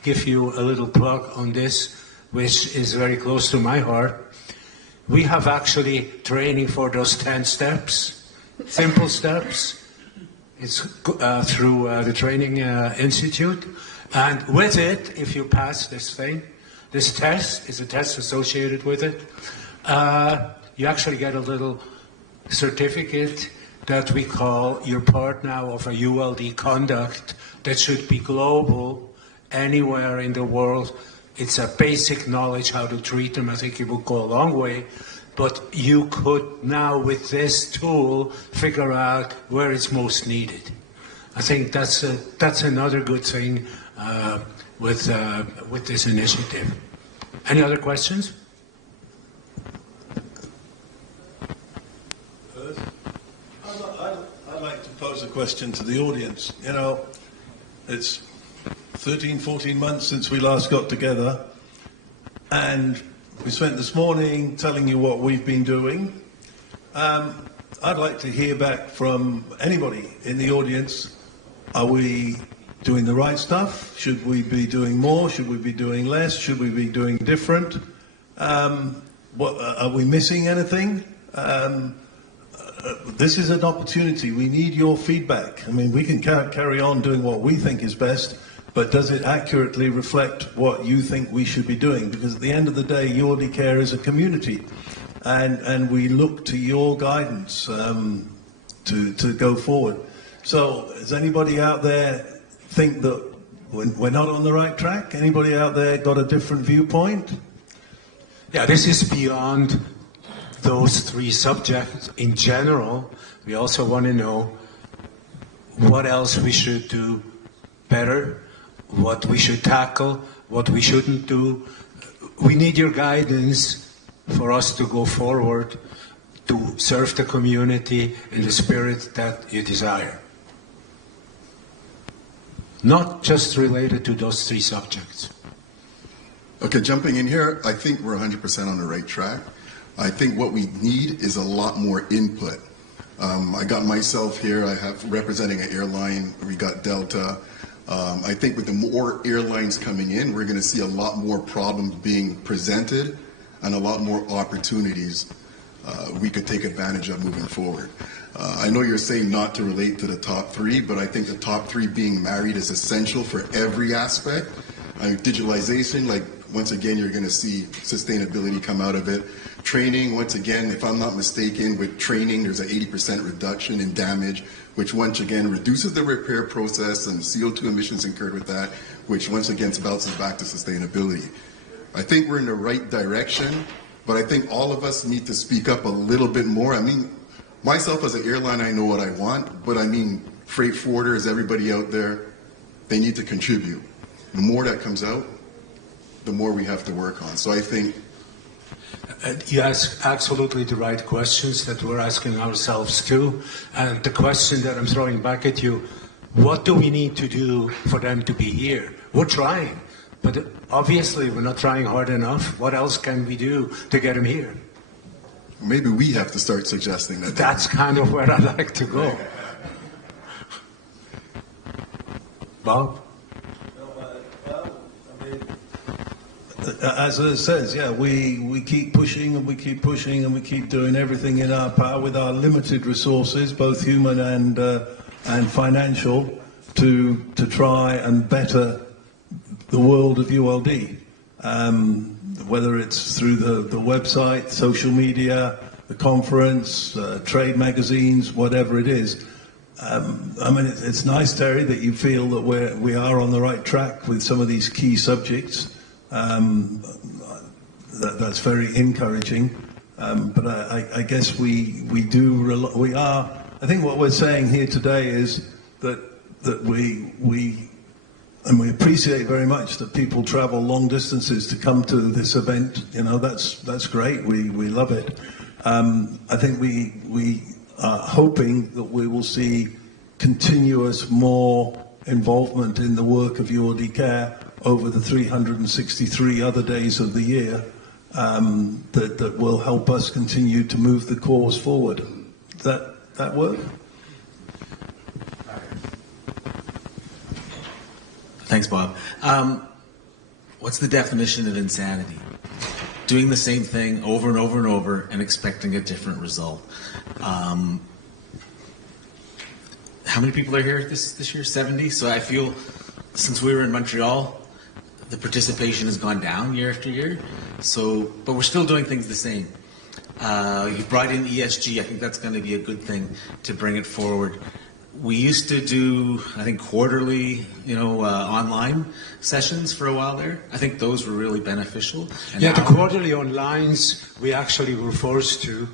give you a little plug on this, which is very close to my heart. We have actually training for those 10 steps, simple steps. It's through the Training Institute. And with it, if you pass this thing, this test is a test associated with it, you actually get a little certificate that we call you're part now of a ULD conduct that should be global anywhere in the world. It's a basic knowledge how to treat them. I think it will go a long way. But you could now, with this tool, figure out where it's most needed. I think that's another good thing with this initiative. Any other questions? I'd like to pose a question to the audience. You know, it's 13, 14 months since we last got together, and we spent this morning telling you what we've been doing. I'd like to hear back from anybody in the audience. Are we doing the right stuff? Should we be doing more? Should we be doing less? Should we be doing different? Are we missing anything? This is an opportunity. We need your feedback. I mean, we can carry on doing what we think is best, but does it accurately reflect what you think we should be doing? Because at the end of the day, ULD Care is a community, and we look to your guidance to go forward. So does anybody out there think that we're not on the right track? Anybody out there got a different viewpoint? Yeah, this is beyond those three subjects. In general, we also want to know what else we should do better, what we should tackle, what we shouldn't do. We need your guidance for us to go forward to serve the community in the spirit that you desire. Not just related to those three subjects. Okay, jumping in here, I think we're 100% on the right track. I think what we need is a lot more input. I got myself here, I have representing an airline, we got Delta. I think with the more airlines coming in, we're going to see a lot more problems being presented and a lot more opportunities we could take advantage of moving forward. I know you're saying not to relate to the top three, but I think the top three being married is essential for every aspect. Digitalization, like once again, you're going to see sustainability come out of it. Training, once again, if I'm not mistaken, with training, there's an 80% reduction in damage, which once again reduces the repair process and CO2 emissions incurred with that, which once again bounces back to sustainability. I think we're in the right direction, but I think all of us need to speak up a little bit more. I mean, myself as an airline, I know what I want, but I mean, freight forwarders, everybody out there, they need to contribute. The more that comes out, the more we have to work on. So I think you ask absolutely the right questions that we're asking ourselves too. And the question that I'm throwing back at you, what do we need to do for them to be here? We're trying, but obviously we're not trying hard enough. What else can we do to get them here? maybe we have to start suggesting that. That's kind of where I'd like to go. Bob? as it says, yeah, we keep pushing and we keep pushing and we keep doing everything in our power with our limited resources, both human and financial, to try and better the world of ULD. Whether it's through the website, social media, the conference, trade magazines, whatever it is. I mean, it's nice, Terry, that you feel that we are on the right track with some of these key subjects. That's very encouraging. But I guess we are. I think what we're saying here today is that we appreciate very much that people travel long distances to come to this event. You know, that's great. We love it. I think we are hoping that we will see continuous more involvement in the work of ULD Care over the 363 other days of the year, that will help us continue to move the cause forward. Does that work? Thanks, Bob. What's the definition of insanity? Doing the same thing over and over and over and expecting a different result. How many people are here this year? 70? So I feel, since we were in Montreal, the participation has gone down year after year. So, but we're still doing things the same. You brought in ESG. I think that's going to be a good thing to bring it forward. We used to do, I think, quarterly, online sessions for a while there. I think those were really beneficial. And yeah, now, the quarterly onlines we actually were forced to,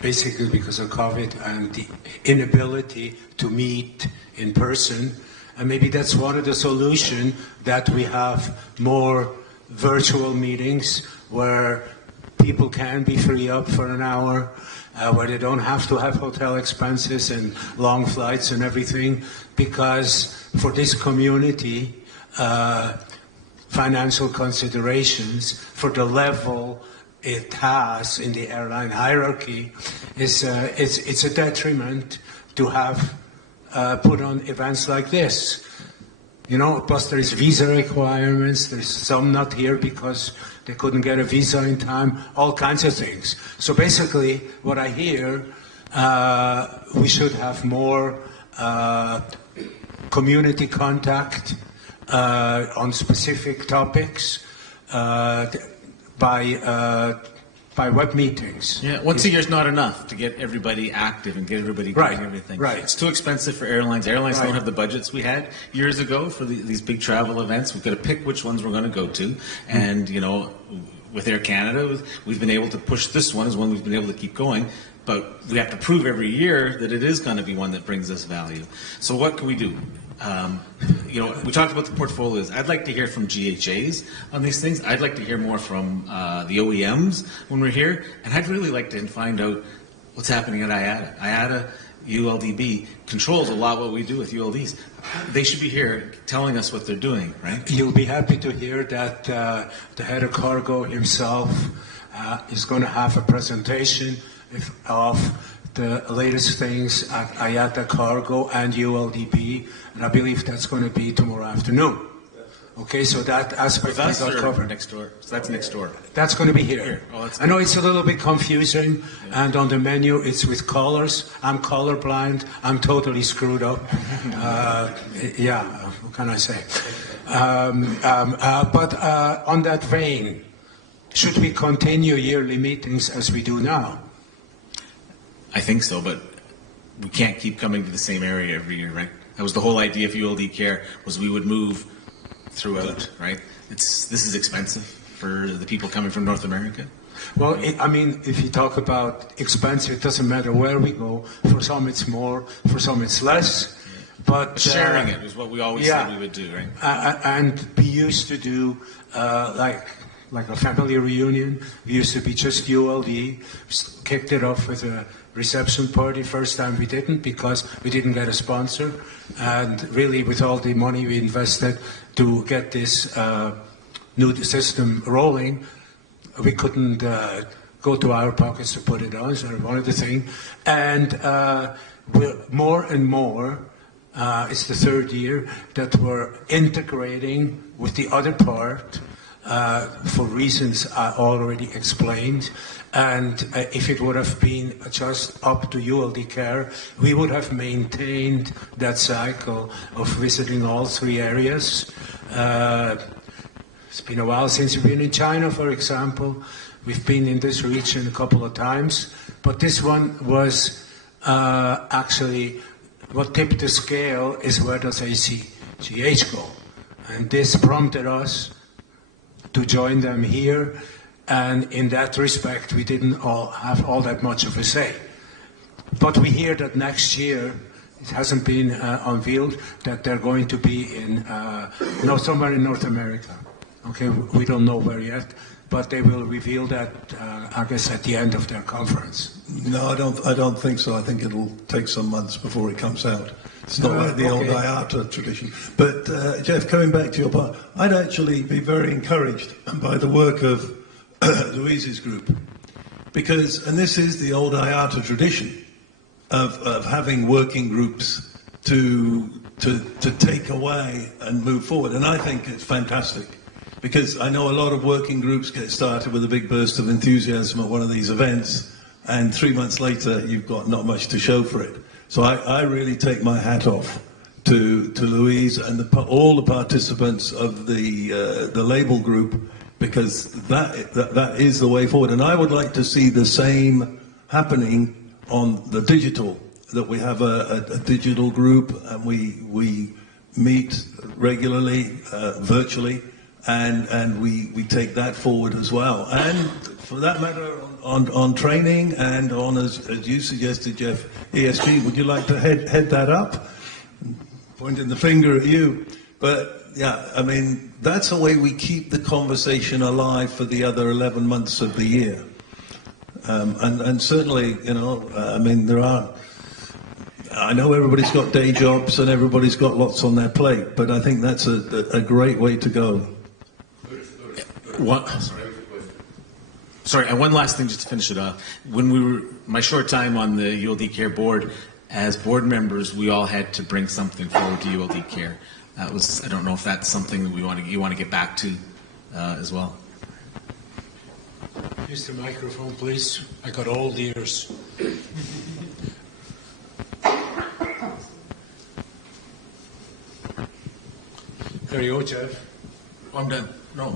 basically because of COVID and the inability to meet in person. And maybe that's one of the solutions, that we have more virtual meetings where people can be free up for an hour, where they don't have to have hotel expenses and long flights and everything, because for this community, financial considerations for the level it has in the airline hierarchy it's a detriment to have put on events like this. Plus there's visa requirements, there's some not here because they couldn't get a visa in time, all kinds of things. So basically, what I hear, we should have more community contact on specific topics by web meetings. yeah, once a year is not enough to get everybody active and get everybody doing Right, everything. right. It's too expensive for airlines. Airlines Right. don't have the budgets we had years ago for these big travel events. We've got to pick which ones we're going to go to. And, with Air Canada, we've been able to push this one as one we've been able to keep going. But we have to prove every year that it is going to be one that brings us value. So what can we do? We talked about the portfolios. I'd like to hear from GHAs on these things. I'd like to hear more from the OEMs when we're here. And I'd really like to find out what's happening at IATA. IATA, ULDB, controls a lot what we do with ULDs. They should be here telling us what they're doing, right? You'll be happy to hear that the head of cargo himself is going to have a presentation of the latest things at IATA Cargo and ULDB, and I believe that's going to be tomorrow afternoon. Okay, so that aspect With us we got or covered. next door? So that's next door. That's going to be here. Oh, that's I know it's a little bit confusing, and on the menu it's with colors. I'm colorblind. I'm totally screwed up. Yeah, what can I say? But on that vein, should we continue yearly meetings as we do now? I think so, but we can't keep coming to the same area every year, right? That was the whole idea of ULD Care, was we would move throughout, right? This is expensive for the people coming from North America. Well, if you talk about expensive, it doesn't matter where we go. For some it's more, for some it's less. But sharing it is what we always said we would do, right? And we used to do like a family reunion. We used to be just ULD. Kicked it off with a reception party. First time we didn't, because we didn't get a sponsor. And really, with all the money we invested to get this new system rolling, we couldn't go to our pockets to put it on. So one of the things. And we're more and more, it's the third year that we're integrating with the other part for reasons I already explained. And if it would have been just up to ULD Care, we would have maintained that cycle of visiting all 3 areas. It's been a while since we've been in China, for example. We've been in this region a couple of times, but this one was actually what tipped the scale is where does ACGH go? And this prompted us to join them here. And in that respect, we didn't all have all that much of a say. But we hear that next year, it hasn't been unveiled, that they're going to be in, somewhere in North America. Okay, we don't know where yet, but they will reveal that, I guess, at the end of their conference. No, I don't think so. I think it'll take some months before it comes out. It's not like the old IATA tradition. But, Jeff, coming back to your part, I'd actually be very encouraged by the work of Louise's group, because, and this is the old IATA tradition of having working groups to take away and move forward, and I think it's fantastic, because I know a lot of working groups get started with a big burst of enthusiasm at one of these events, and 3 months later you've got not much to show for it. So I really take my hat off to Louise and all the participants of the label group, because that is the way forward. And I would like to see the same happening on the digital, that we have a digital group and we meet regularly, virtually, and we take that forward as well. And for that matter, on training and on, as you suggested, Jeff, ESG, would you like to head that up? Pointing the finger at you. But yeah, I mean, that's the way we keep the conversation alive for the other 11 months of the year. And certainly, I mean, I know everybody's got day jobs and everybody's got lots on their plate, but I think that's a great way to go. Sorry, and one last thing just to finish it off. When we were, my short time on the ULD Care board, as board members, we all had to bring something forward to ULD Care. I don't know if that's something that you want to get back to as well. Use the microphone, please. I got old ears. There you go, Jeff. I'm done. No.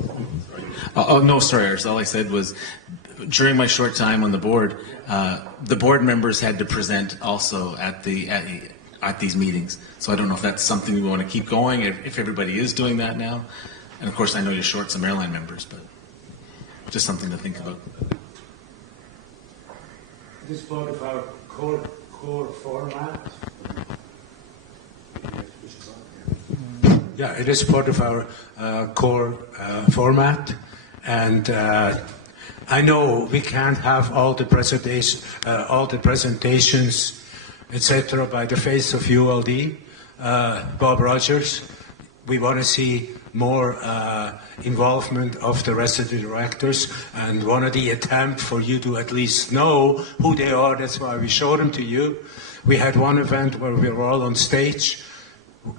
Oh, no, sorry. All I said was, during my short time on the board members had to present also at these meetings. So I don't know if that's something we want to keep going, if everybody is doing that now. And of course, I know you're short some airline members, but just something to think about. This part of our core format. Yeah, it is part of our core format, and I know we can't have all the presentations, etc., by the face of ULD. Bob Rogers, we want to see more involvement of the rest of the directors, and one of the attempts for you to at least know who they are, that's why we showed them to you. We had one event where we were all on stage,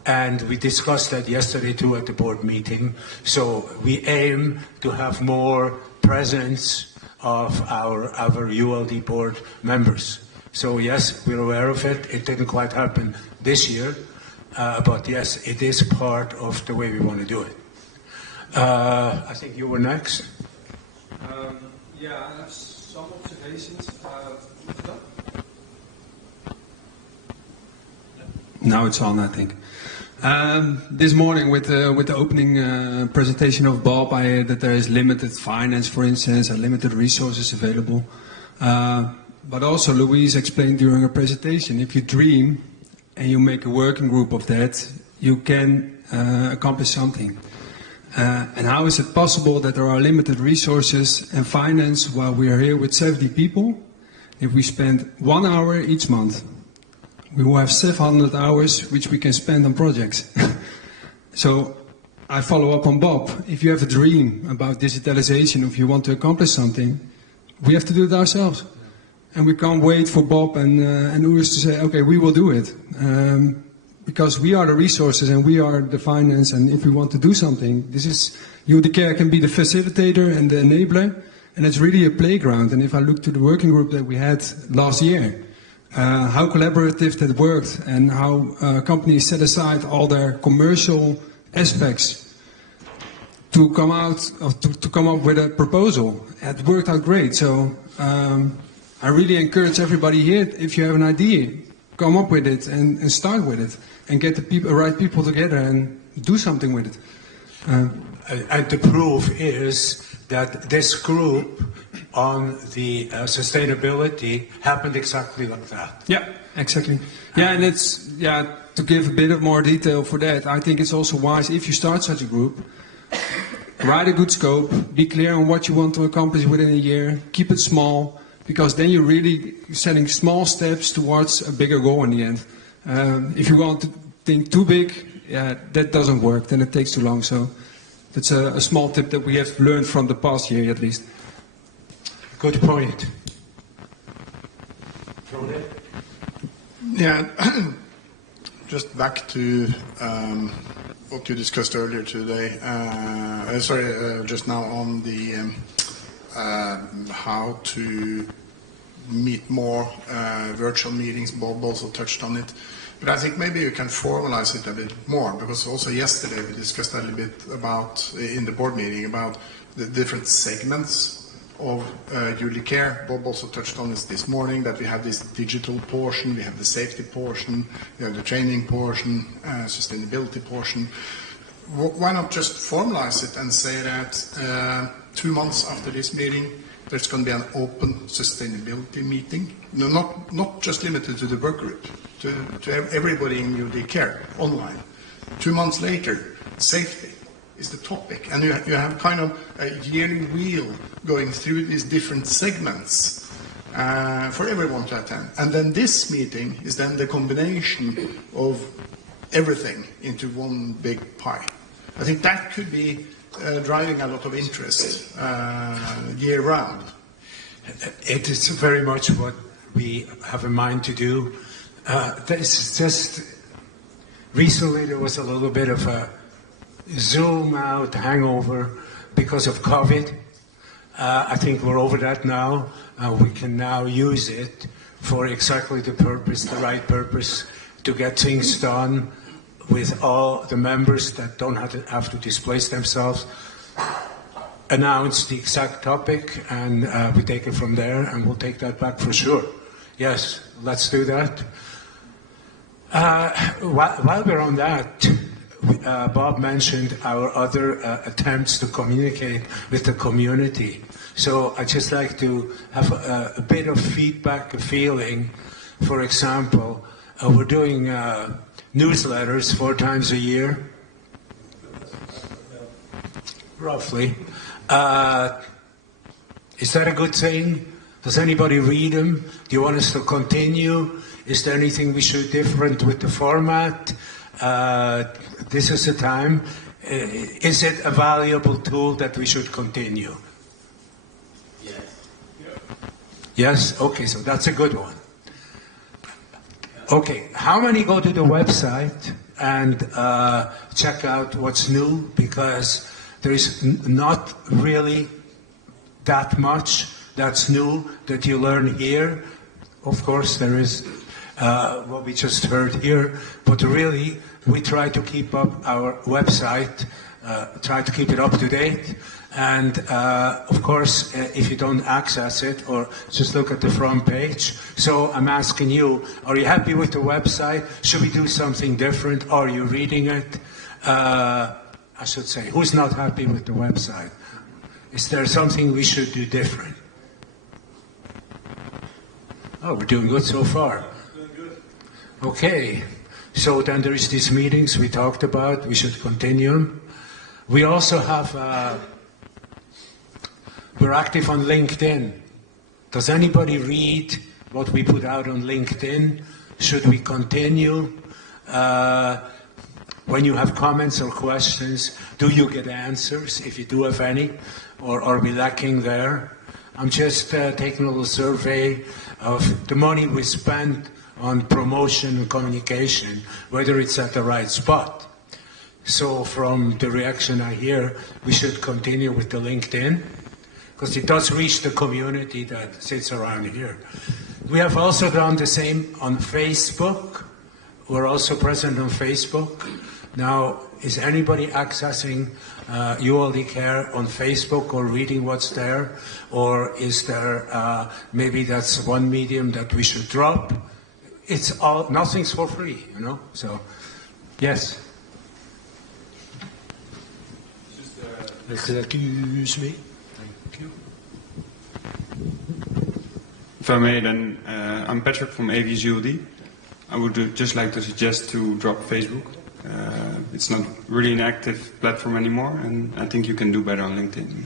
and we discussed that yesterday too at the board meeting. So we aim to have more presence of our ULD board members. So yes, we're aware of it. It didn't quite happen this year, but yes, it is part of the way we want to do it. I think you were next. Yeah, I have some observations. Now it's on, I think. This morning, with the opening presentation of Bob, I heard that there is limited finance, for instance, and limited resources available. But also, Louise explained during her presentation, if you dream and you make a working group of that, you can accomplish something. And how is it possible that there are limited resources and finance while we are here with 70 people? If we spend 1 hour each month, we will have 700 hours which we can spend on projects. So I follow up on Bob. If you have a dream about digitalization, if you want to accomplish something, we have to do it ourselves. And we can't wait for Bob and Urs to say, okay, we will do it. Because we are the resources and we are the finance, and if we want to do something, this is ULD Care can be the facilitator and the enabler, and it's really a playground. And if I look to the working group that we had last year, how collaborative that worked, and how companies set aside all their commercial aspects to come out to come up with a proposal. It worked out great. So I really encourage everybody here, if you have an idea, come up with it and start with it, and get the right people together and do something with it. And the proof is that this group on the sustainability happened exactly like that. Yeah, exactly. Yeah, and it's, to give a bit of more detail for that, I think it's also wise, if you start such a group, write a good scope, be clear on what you want to accomplish within a year, keep it small, because then you're really setting small steps towards a bigger goal in the end. If you want to think too big, that doesn't work, then it takes too long. So that's a small tip that we have learned from the past year at least. Good point. Yeah, just back to what you discussed earlier today. Just now on the how to meet more virtual meetings. Bob also touched on it. But I think maybe you can formalize it a bit more, because also yesterday we discussed a little bit about, in the board meeting, about the different segments of ULD Care. Bob also touched on this morning, that we have this digital portion, we have the safety portion, we have the training portion, sustainability portion. Why not just formalize it and say that 2 months after this meeting, there's going to be an open sustainability meeting? No, not just limited to the work group, to everybody in ULD Care, online. 2 months later, safety is the topic, and you have kind of a yearly wheel going through these different segments for everyone to attend. And then this meeting is then the combination of everything into one big pie. I think that could be driving a lot of interest year round. It is very much what we have in mind to do. This is just, recently there was a little bit of a zoom out hangover because of COVID. I think we're over that now. We can now use it for exactly the purpose, the right purpose, to get things done with all the members that don't have to displace themselves. Announce the exact topic, and we take it from there, and we'll take that back for sure. Yes, let's do that. While we're on that, Bob mentioned our other attempts to communicate with the community. So I'd just like to have a bit of feedback, a feeling. For example, we're doing newsletters 4 times a year, roughly. Is that a good thing? Does anybody read them? Do you want us to continue? Is there anything we should different with the format? This is the time. Is it a valuable tool that we should continue? Yes. Yes? Okay, so that's a good one. Okay, how many go to the website and check out what's new? Because there is not really that much that's new that you learn here. Of course, there is what we just heard here, but really we try to keep up our website, try to keep it up to date. And of course, if you don't access it or just look at the front page. So I'm asking you, are you happy with the website? Should we do something different? Are you reading it? I should say, who's not happy with the website? Is there something we should do different? Oh, we're doing good so far. Doing good. Okay, so then there is these meetings we talked about. We should continue them. We also have, we're active on LinkedIn. Does anybody read what we put out on LinkedIn? Should we continue? When you have comments or questions, do you get answers, if you do have any, or are we lacking there? I'm just taking a little survey of the money we spend on promotion and communication, whether it's at the right spot. So from the reaction I hear, we should continue with the LinkedIn, because it does reach the community that sits around here. We have also done the same on Facebook. We're also present on Facebook. Now, is anybody accessing ULD Care on Facebook or reading what's there? Or is there, maybe that's one medium that we should drop? It's all, nothing's for free, you know? So, yes. Excuse me. Thank you. If I may, then, I'm Patrick from AV's ULD. I would just like to suggest to drop Facebook. It's not really an active platform anymore, and I think you can do better on LinkedIn.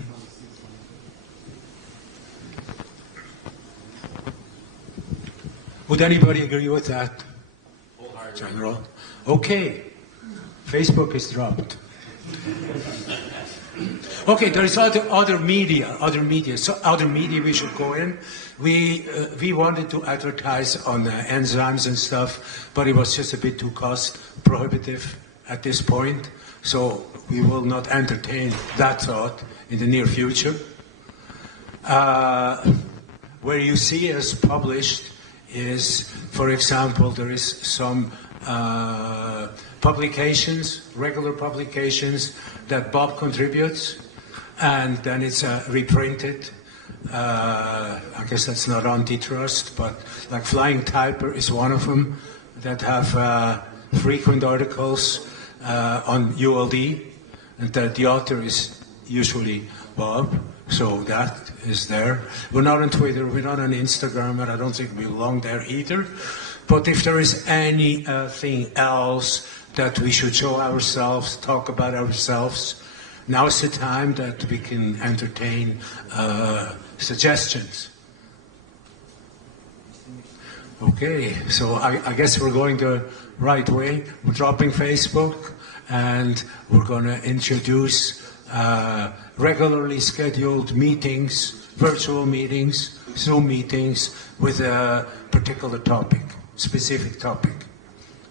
Would anybody agree with that? General? Okay. Facebook is dropped. Okay, there is other media. So other media we should go in. We wanted to advertise on enzymes and stuff, but it was just a bit too cost prohibitive at this point. So we will not entertain that thought in the near future. Where you see us published is, for example, there is some publications, regular publications that Bob contributes, and then it's reprinted. I guess that's not antitrust, but like Flying Typer is one of them that have frequent articles on ULD, and that the author is usually Bob, so that is there. We're not on Twitter, we're not on Instagram, and I don't think we belong there either. But if there is anything else that we should show ourselves, talk about ourselves, now's the time that we can entertain suggestions. Okay, so I guess we're going the right way. We're dropping Facebook, and we're going to introduce regularly scheduled meetings, virtual meetings, Zoom meetings with a particular topic, specific topic.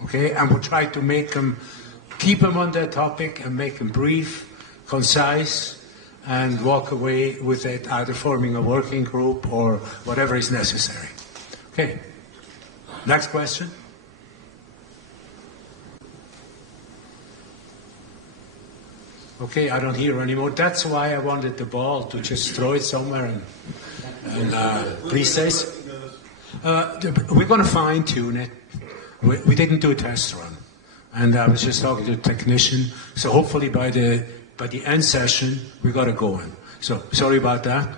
Okay, and we'll try to make them, keep them on that topic and make them brief, concise, and walk away with it, either forming a working group or whatever is necessary. Okay, next question. Okay, I don't hear anymore. That's why I wanted the ball to just throw it somewhere and please say so. We're going to fine tune it. We didn't do a test run, and I was just talking to the technician. So hopefully by the end session we got it going. So sorry about that.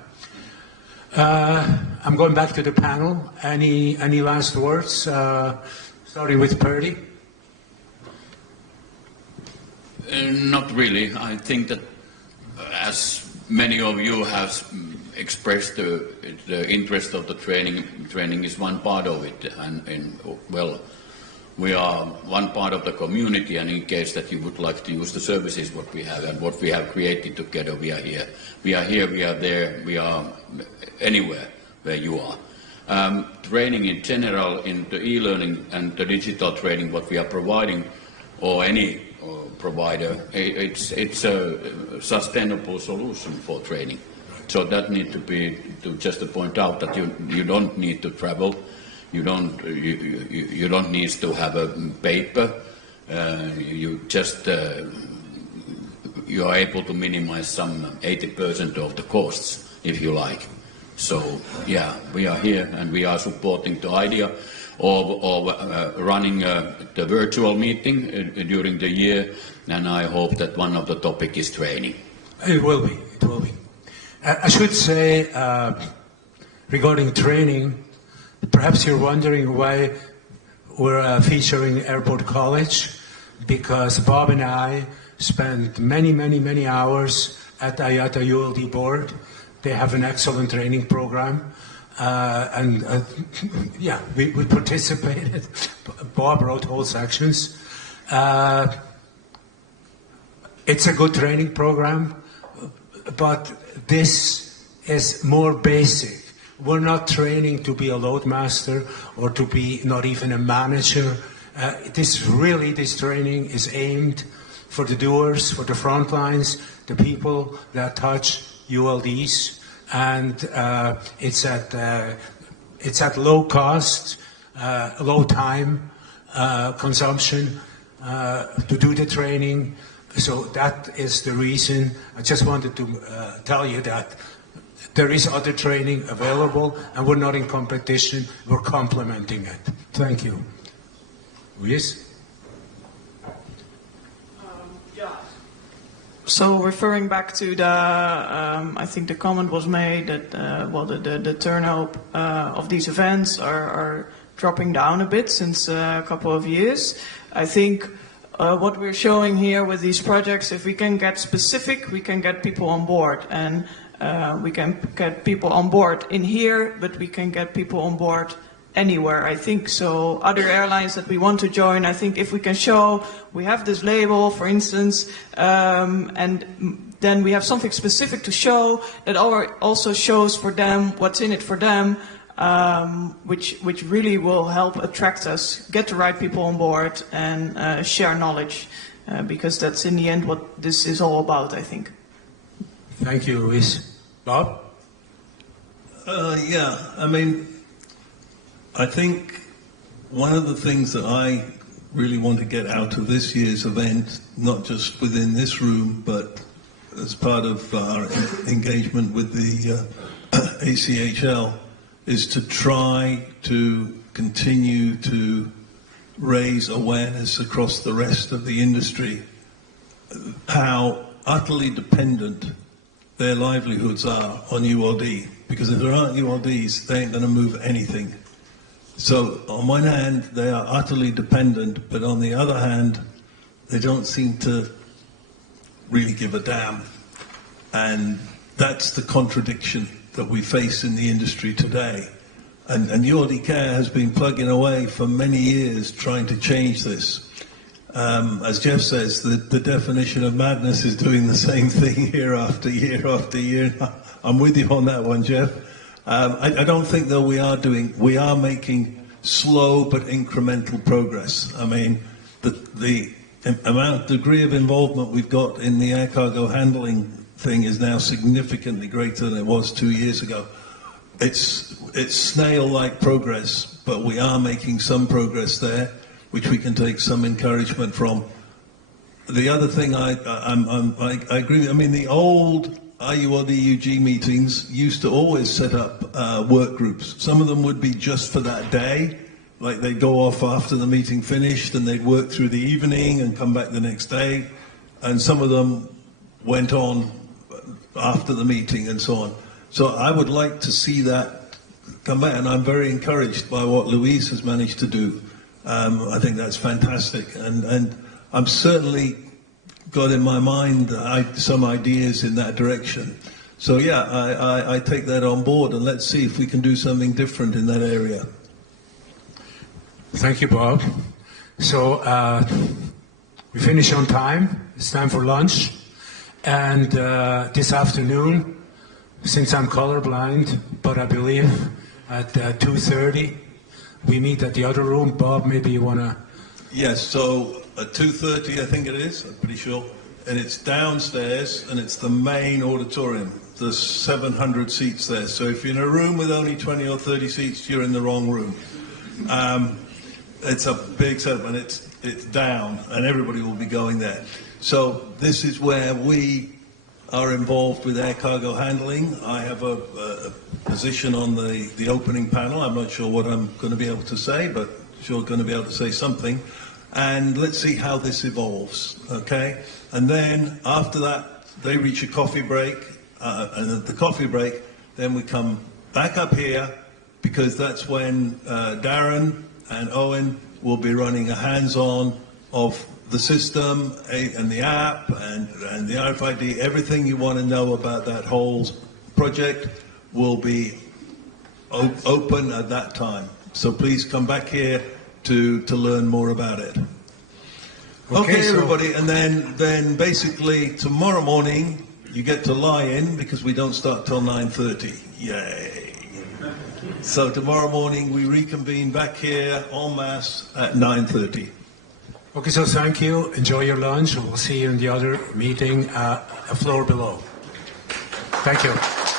I'm going back to the panel. Any last words? Starting with Purdy. Not really. I think that as many of you have expressed the interest of the training is one part of it, and well, we are one part of the community, and in case that you would like to use the services what we have and what we have created together, we are here. We are here, we are there, we are anywhere where you are. Training in general, in the e-learning and the digital training what we are providing, or any provider, it's a sustainable solution for training. So that need to be, just to point out that you don't need to travel. You don't need to have a paper. You just you are able to minimize some 80% of the costs, if you like. So yeah, we are here and we are supporting the idea of running the virtual meeting during the year, and I hope that one of the topic is training. It will be. It will be. I should say regarding training. Perhaps you're wondering why we're featuring Airport College, because Bob and I spent many hours at IATA ULD board. They have an excellent training program, and yeah, we participated. Bob wrote whole sections. It's a good training program, but this is more basic. We're not training to be a load master or to be not even a manager. This training is aimed for the doers, for the front lines, the people that touch ULDs, and it's at low cost, low time consumption to do the training. So that is the reason. I just wanted to tell you that there is other training available, and we're not in competition. We're complementing it. Thank you. Luis? So referring back to the, I think the comment was made that the turnout of these events are dropping down a bit since a couple of years. I think what we're showing here with these projects, if we can get specific, we can get people on board, and we can get people on board in here, but we can get people on board anywhere, I think. So other airlines that we want to join, I think if we can show we have this label, for instance, and then we have something specific to show that also shows for them what's in it for them, which really will help attract us, get the right people on board, and share knowledge, because that's in the end what this is all about, I think. Thank you, Luis. Bob? Yeah, I mean, I think one of the things that I really want to get out of this year's event, not just within this room, but as part of our engagement with the ACHL, is to try to continue to raise awareness across the rest of the industry how utterly dependent their livelihoods are on ULD. Because if there aren't ULDs, they ain't going to move anything. So on one hand, they are utterly dependent, but on the other hand, they don't seem to really give a damn. And that's the contradiction that we face in the industry today. And ULD Care has been plugging away for many years trying to change this. As Jeff says, the definition of madness is doing the same thing year after year after year. I'm with you on that one, Jeff. I don't think that we are making slow but incremental progress. I mean, the degree of involvement we've got in the air cargo handling thing is now significantly greater than it was 2 years ago. It's snail-like progress, but we are making some progress there, which we can take some encouragement from. The other thing I agree with, I mean, the old IULD UG meetings used to always set up work groups. Some of them would be just for that day, like they'd go off after the meeting finished and they'd work through the evening and come back the next day. And some of them went on after the meeting and so on. So I would like to see that come back, and I'm very encouraged by what Luis has managed to do. I think that's fantastic, and I'm certainly got in my mind some ideas in that direction. So yeah, I take that on board, and let's see if we can do something different in that area. Thank you, Bob. So we finish on time. It's time for lunch. And this afternoon, since I'm colorblind, but I believe at 2:30, we meet at the other room. Bob, maybe you want to... Yes, so at 2:30, I think it is, I'm pretty sure. And it's downstairs, and it's the main auditorium. There's 700 seats there. So if you're in a room with only 20 or 30 seats, you're in the wrong room. It's a big setup, and it's down, and everybody will be going there. So this is where we are involved with air cargo handling. I have a position on the opening panel. I'm not sure what I'm going to be able to say, but sure going to be able to say something. And let's see how this evolves, okay? And then after that, they reach a coffee break, and at the coffee break, then we come back up here, because that's when Darren and Owen will be running a hands-on of the system and the app and the RFID. Everything you want to know about that whole project will be open at that time. So please come back here to learn more about it. Okay, so everybody, and then basically tomorrow morning you get to lie in, because we don't start till 9:30. Yay! So tomorrow morning we reconvene back here en masse at 9:30. Okay, so thank you. Enjoy your lunch. We'll see you in the other meeting, floor below. Thank you.